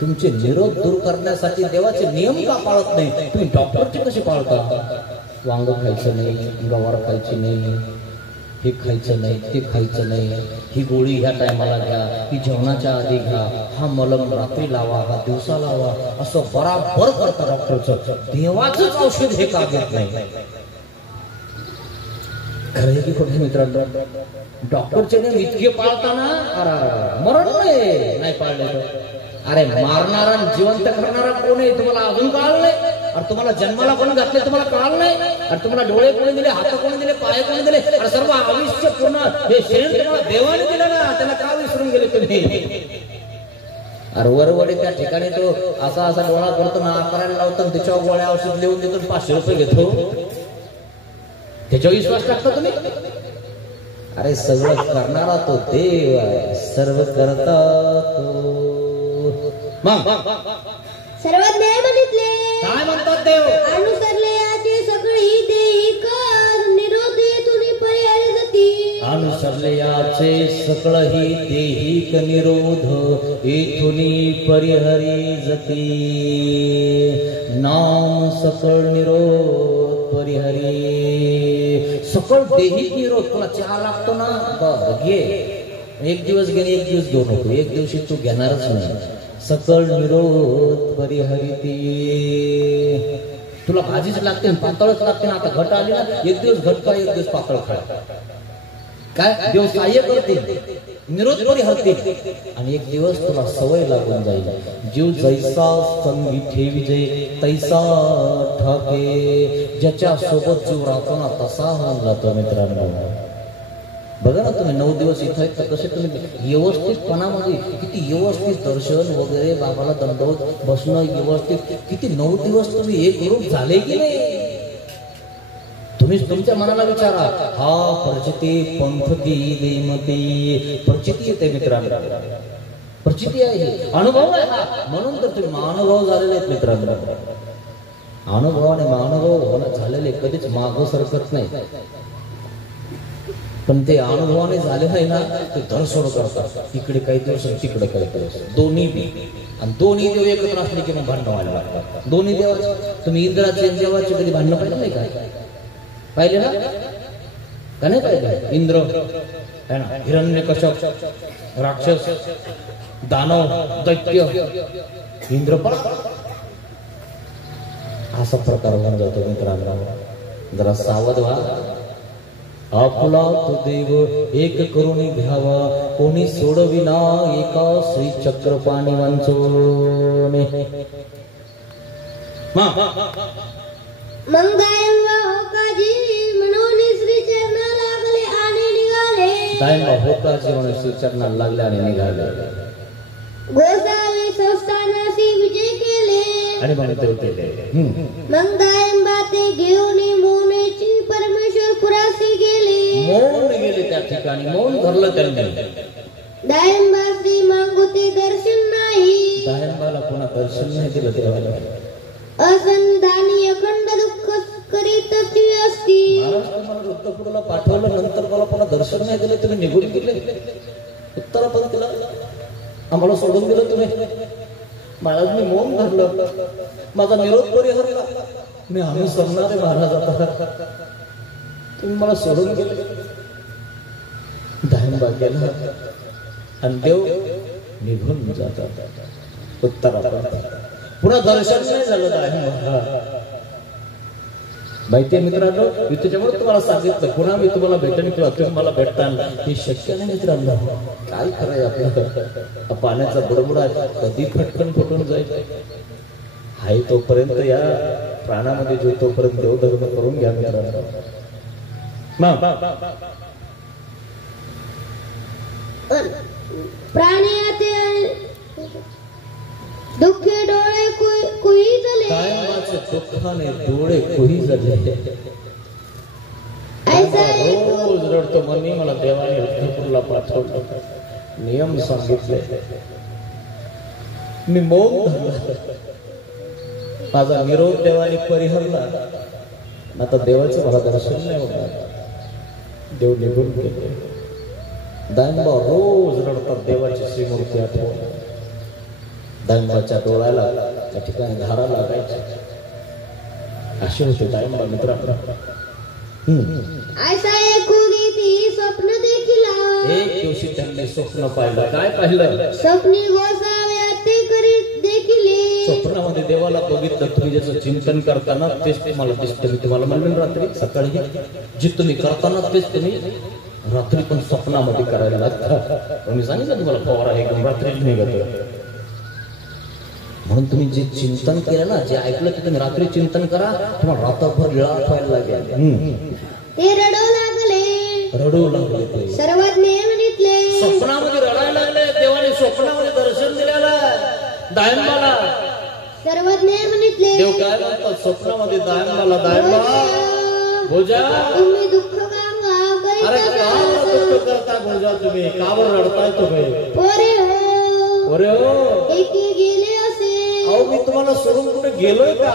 तुमचे निरोध दूर करण्यासाठी देवाचे नियम का पाळत नाही. तुम्ही डॉक्टरचे कसे पाळता. वांग खायचं नाही, गवार खायची नाही, हे खायचं नाही, ते खायचं नाही, ही गोळी ह्या टायमाला घ्या, ही जेवणाच्या आधी घ्या, हा मलम रात्री लावा, हा दिवसा लावा, असं बराबर करता डॉक्टरचं. देवाचंच औषध हे का घेत नाही. खरं की खोटं मित्रांनो, डॉक्टरचे नियम इतके पाळताना मरण नाही पाळले. अरे मारणारा जिवंत करणारा कोण आहे तुम्हाला अजून कळालं नाही. अरे तुम्हाला जन्माला कोण घातले तुम्हाला कळालं नाही. अरे तुम्हाला डोळे कोणी दिले, हात कोणी दिले, पाय कोणी दिले, अरे सर्व आयुष्य पूर्ण हे शरीर तुम्हाला देवाने दिलं ना. त्याला का विसरून गेले तुम्ही. अरे वरवडे त्या ठिकाणी तो असा डोळा करतो ना, करायला लावतो, त्याच्यावर गोळ्या औषध लिहून देतो, 500 रुपये घेतो. त्याच्यावर विश्वास टाकता तुम्ही. अरे सगळं करणारा तो देव आहे, सर्व करता तो. सर्वज्ञ म्हणितले. काय म्हणतात देव, अनुसरले याचे सगळी देहिक निरोध येथून परिहरी जाती. अनुसरले याचे सकळही देहिक निरोध येथून परिहरी जाती. नाम सकळ निरोध परिहरी. सकळ देहिक निरोध. तुला चहा लागतो ना, बरं घे. एक दिवस घे, एक दिवस घेऊ नको, एक दिवशी तू घेणारच नाही. सकळ निरोध परिहरिती. तुला भाजीच लागते, पातळच लागते ना. आता घट आली ना, एक दिवस घट खा, एक दिवस पातळ खा. काय देव सहाय्य करतील, निरोध परिहरतील. आणि एक दिवस तुला सवय लागून जाईल. जीव जैसा संगी ठेविजे तैसा ठाके. ज्याच्या सोबत जीव राहतो ना तसा होऊन जातो मित्रांनो. बघा ना तुम्ही 9 दिवस इथं आहेत तर कसे तुम्ही व्यवस्थितपणामध्ये किती व्यवस्थित दर्शन वगैरे, बाबाला दंडवत बसणं व्यवस्थित, किती 9 दिवस तुम्ही एक रूप झाले की नाही. तुम्ही तुमच्या मनाला विचारा. हा प्रचिती पंथती देमती. प्रचिती येते मित्रांनो, प्रचिती आहे, अनुभव आहे हा. म्हणून तर तुम्ही महानुभव झालेले आहेत मित्रांनो. अनुभवाने महानुभव होणं झालेले कधीच मागं सरकत नाही, पण ते अनुभवाने झाले नाही ना ते धरसोड करतात. इकडे काही दिवस तिकडे काही दिवस दोन्ही बी, आणि दोन्ही देव एकत्र असले की मग भांडणं व्हायला लागतात. दोन्ही देवाचे तुम्ही इंद्राचे देवाचे कधी भांडणं पाहिलं नाही काय? पाहिले ना का नाही पाहिजे? इंद्र है ना, हिरण्यकश्यप राक्षस, दानव, दैत्य, इंद्रपरा असा प्रकार होऊन जातो. मित्रांनो जरा सावध व्हा. आपला तो देव एक करून घ्यावा, कोणी सोडविना एका श्री चक्रपाणी वांचोने. मग दायंबा होकाजी म्हणून श्री चरणा लागले आणि निघाले. दायंबा होकाजी म्हणून श्री चरणा लागले आणि निघाले. गोसावी संस्थानाशी विजय केले आणि म्हणते होते. मग दायंबा ते घेऊन मोनेची परमेश्वर पुरासी गेले. मौन गेले त्या ठिकाणी, मौन धरलं त्यांनी. दायंबा श्री मागुते दर्शन नाही. दायंबाला पुन्हा दर्शन नाही दिलं देवाला. असंधानी अखंड दुःख करीत ती असती. मला रुद्रपुराला पाठवलं, नंतर मला पुन्हा दर्शन नाही दिलं, तुम्ही निघून गेले. उत्तरापंथीला आम्हाला सोडून दिलं तुम्ही. महाराज मी मौन धरलं, माझा निरोध परिहरला, मी अनुसरणार आहे महाराज. तुम्ही मला सोडून गेले. दायंबा गेला आणि देव निघून जातात. उत्तरापंथ पुन्हा दर्शन नाही झालं दायंबा. माहितीये मित्रांनो, मी त्याच्यामुळे तुम्हाला सांगितलं पुन्हा मी तुम्हाला भेटेन किंवा तुम्ही मला भेटताना हे शक्य नाही. मित्रांनो काय कराय आपलं पाण्याचा बुडबुडा कधी फटकन फुटून जाईल. हाय तोपर्यंत या प्राणामध्ये जो तोपर्यंत देवधर्म करून घ्या मित्रांनो. प्राणी दुःखे डोळे कुही झाले. दायंबाचे दुःखाने डोळे कुही झाले. रोज रडतो मनी मला देवाने रुद्रपूरला पाठवलं, नियम सांगितले, मी मौन धरला, माझा निरोध देवाने परिहरला. आता देवाचं मला दर्शन नाही होणार. देव निघून गेले. दायंबा रोज रडतात देवाची श्रीमूर्ती आठवण. दायंबाच्या डोळ्याला त्या ठिकाणी धारा लागायच्या. असे होते दायंबा मित्रांनो. स्वप्न देखील एक दिवशी त्यांनी स्वप्न पाहिलं. काय पाहिलं? स्वप्नी गोसाव्या ते करीत देखील. स्वप्नामध्ये देवाला बघितलं. तुम्ही ज्याचं चिंतन करताना तेच तुम्हाला दिसतं. मी तुम्हाला म्हणलं रात्री सकाळी जे तुम्ही करताना तेच तुम्ही रात्री पण स्वप्नामध्ये करायला लागतं. मी सांगितलं तुम्हाला पवार आहे एकदम रात्री निघत. म्हणून तुम्ही जे चिंतन केलं ना, जे ऐकलं ते तुम्ही रात्री चिंतन करा, तुम्हाला रात्रभर लीळा व्हायला लागेल. ते रडू लागले. ते सर्वज्ञ म्हणितले. स्वप्नामध्ये रडायला लागले. देवाने स्वप्नामध्ये दर्शन दिलेलं दायंबाला. सर्वज्ञ म्हणितले. देव काय म्हणतात स्वप्नामध्ये दायंबाला? दायंबा भोजा तुम्ही दुःख गांगा. अरे का दुःख करता भोजा तुम्ही? का बरं रडताय तुम्ही? पोरे हो एकी गेले असे. अहो मी तुम्हाला सोडून कुठे गेलोय का?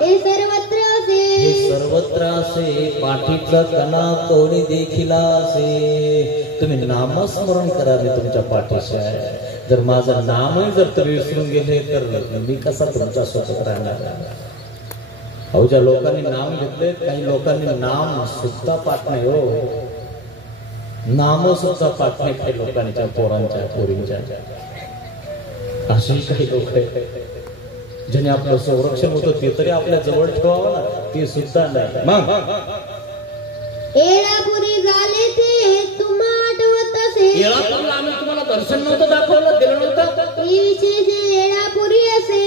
हे सर्वत्र असे. हे सर्वत्र असे. पाठीतला कणा कोणी देखील असे. तुम्ही नामस्मरण करा, मी तुमच्या पाठीशी आहे. जर माझं नामही जर तुम्ही विसरून गेले तर मी कसा तुमच्या सोबत राहणार? अहो ज्या लोकांनी नाम घेतले, काही लोकांनी नाम सुद्धा पाठ नाही हो. नाम सुद्धा पाठ नाही काही लोकांच्या, पोरांच्या पोरींच्या. असे काही लोक आहेत ज्याने आपलं संरक्षण होतं ते तरी आपल्या जवळ ठेवावं ना, ते सुद्धा नाही. मग येळापुरी झाले ते तुम्हाला आठवत असे. येळापूरला आम्ही तुम्हाला दर्शन नव्हतं दाखवलं, दिलं नव्हतं. येळापुरी असे.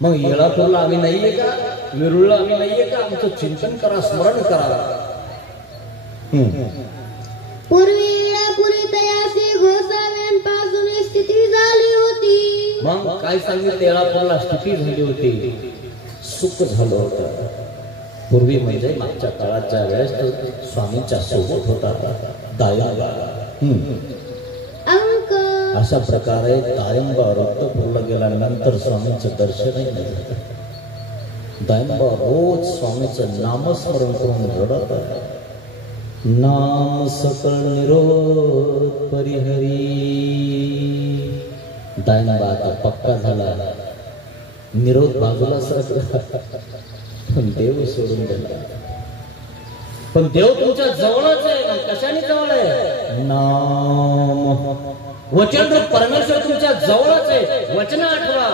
मग येळापूरला आम्ही नाहीये का? विरुळला आम्ही नाहीये का? आमचं चिंतन करा, स्मरण करा. पूर्वी येळापुरी तयासी गोसाव्यांपासून स्थिती झाली होती. मग काय सांगितलं? येळापूरला स्थिती झाली होती, सुख झालं होतं. पूर्वी म्हणजे मागच्या काळात ज्या वेळेस स्वामींच्या सोबत होता दायंबा. अशा प्रकारे दायंबा रुद्रपूरला गेल्यानंतर स्वामींचं दर्शनही नाही झालं. दायंबा रोज स्वामीचं नामस्मरण करून रडत आहे. नाम सकळ निरोध परिहरी. दायंबा आता पक्का झाला, निरोध बाजूला सरकला, पण देव सोडून दिला. पण देव तुमच्या जवळच आहे. कशाने जवळ आहे? नाम. वचनरूप परमेश्वर तुमच्या जवळच आहे. वचन आठवा,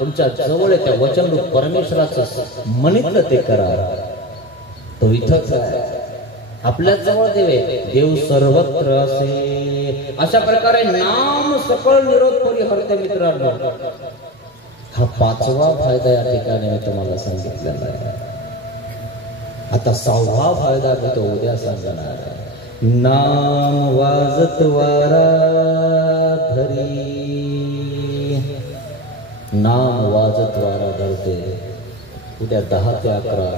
तुमच्या जवळ आहे. त्या वचनरूप परमेश्वराचं म्हणितलं ते करा. तो इथंच आहे, आपल्या जवळ देव आहे. देव सर्वत्र असे. अशा प्रकारे नाम सकळ निरोध परिहरते. मित्रांनो, हा 5वा फायदा या ठिकाणी मी तुम्हाला सांगितलेला आहे. आता 6वा फायदा मी तो उद्या सांगणार आहे. नाम वाजत वारा धरी. नाम वाजत वारा धरते. उद्या 10 ते 11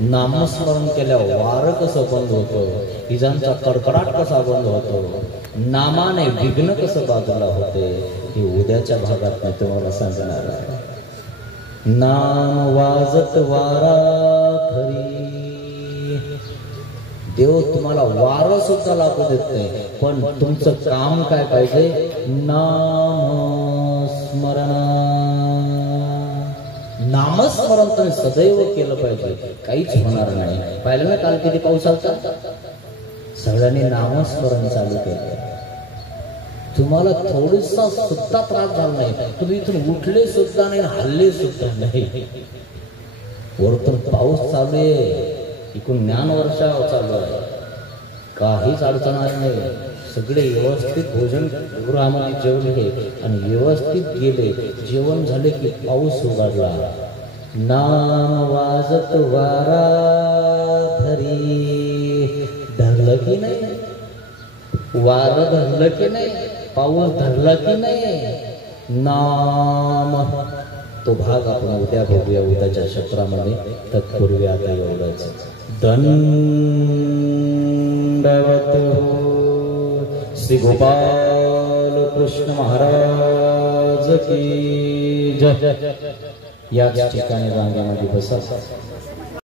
नामस्मरण केल्यावर वारं कसं बंद होतं, इजांचा कडकडाट कसा बंद होतो, नामाने विघ्न कसं बाजूला होते, हे उद्याच्या भागात मी तुम्हाला सांगणार आहे. नाम वाजत वारा धरी. देव तुम्हाला वारं सुद्धा लागू देत नाही, पण तुमचं काम काय पाहिजे? नामस्मरण. नामस्मरण तुम्ही सदैव केलं पाहिजे, काहीच होणार नाही. पाहिलं ना काल किती पाऊस आलता? सगळ्यांनी नामस्मरण चालू केलं. तुम्हाला थोडासा सुद्धा त्रास झाला नाही. तुम्ही इथून उठले सुद्धा नाही, हल्ले सुद्धा नाही. वरतून पाऊस चालू आहे, इकडून ज्ञान वर्षा चालू आहे, काहीच अडचण आली नाही. सगळे व्यवस्थित भोजन गृहामध्ये जेवले आणि व्यवस्थित गेले. जेवण झाले की पाऊस उघडला. नाम वाजत वारा धरी. धरलं की नाही? वारं धरलं की नाही? पाऊस धरला की नाही? नाम. तो भाग आपण उद्या बघूया, उद्याच्या सत्रामध्ये. तत्पूर्वी आता एवढंच. दंडवत हो. श्री गोपाल कृष्ण महाराज की जय. याच ठिकाणी रांगेमध्ये बसा.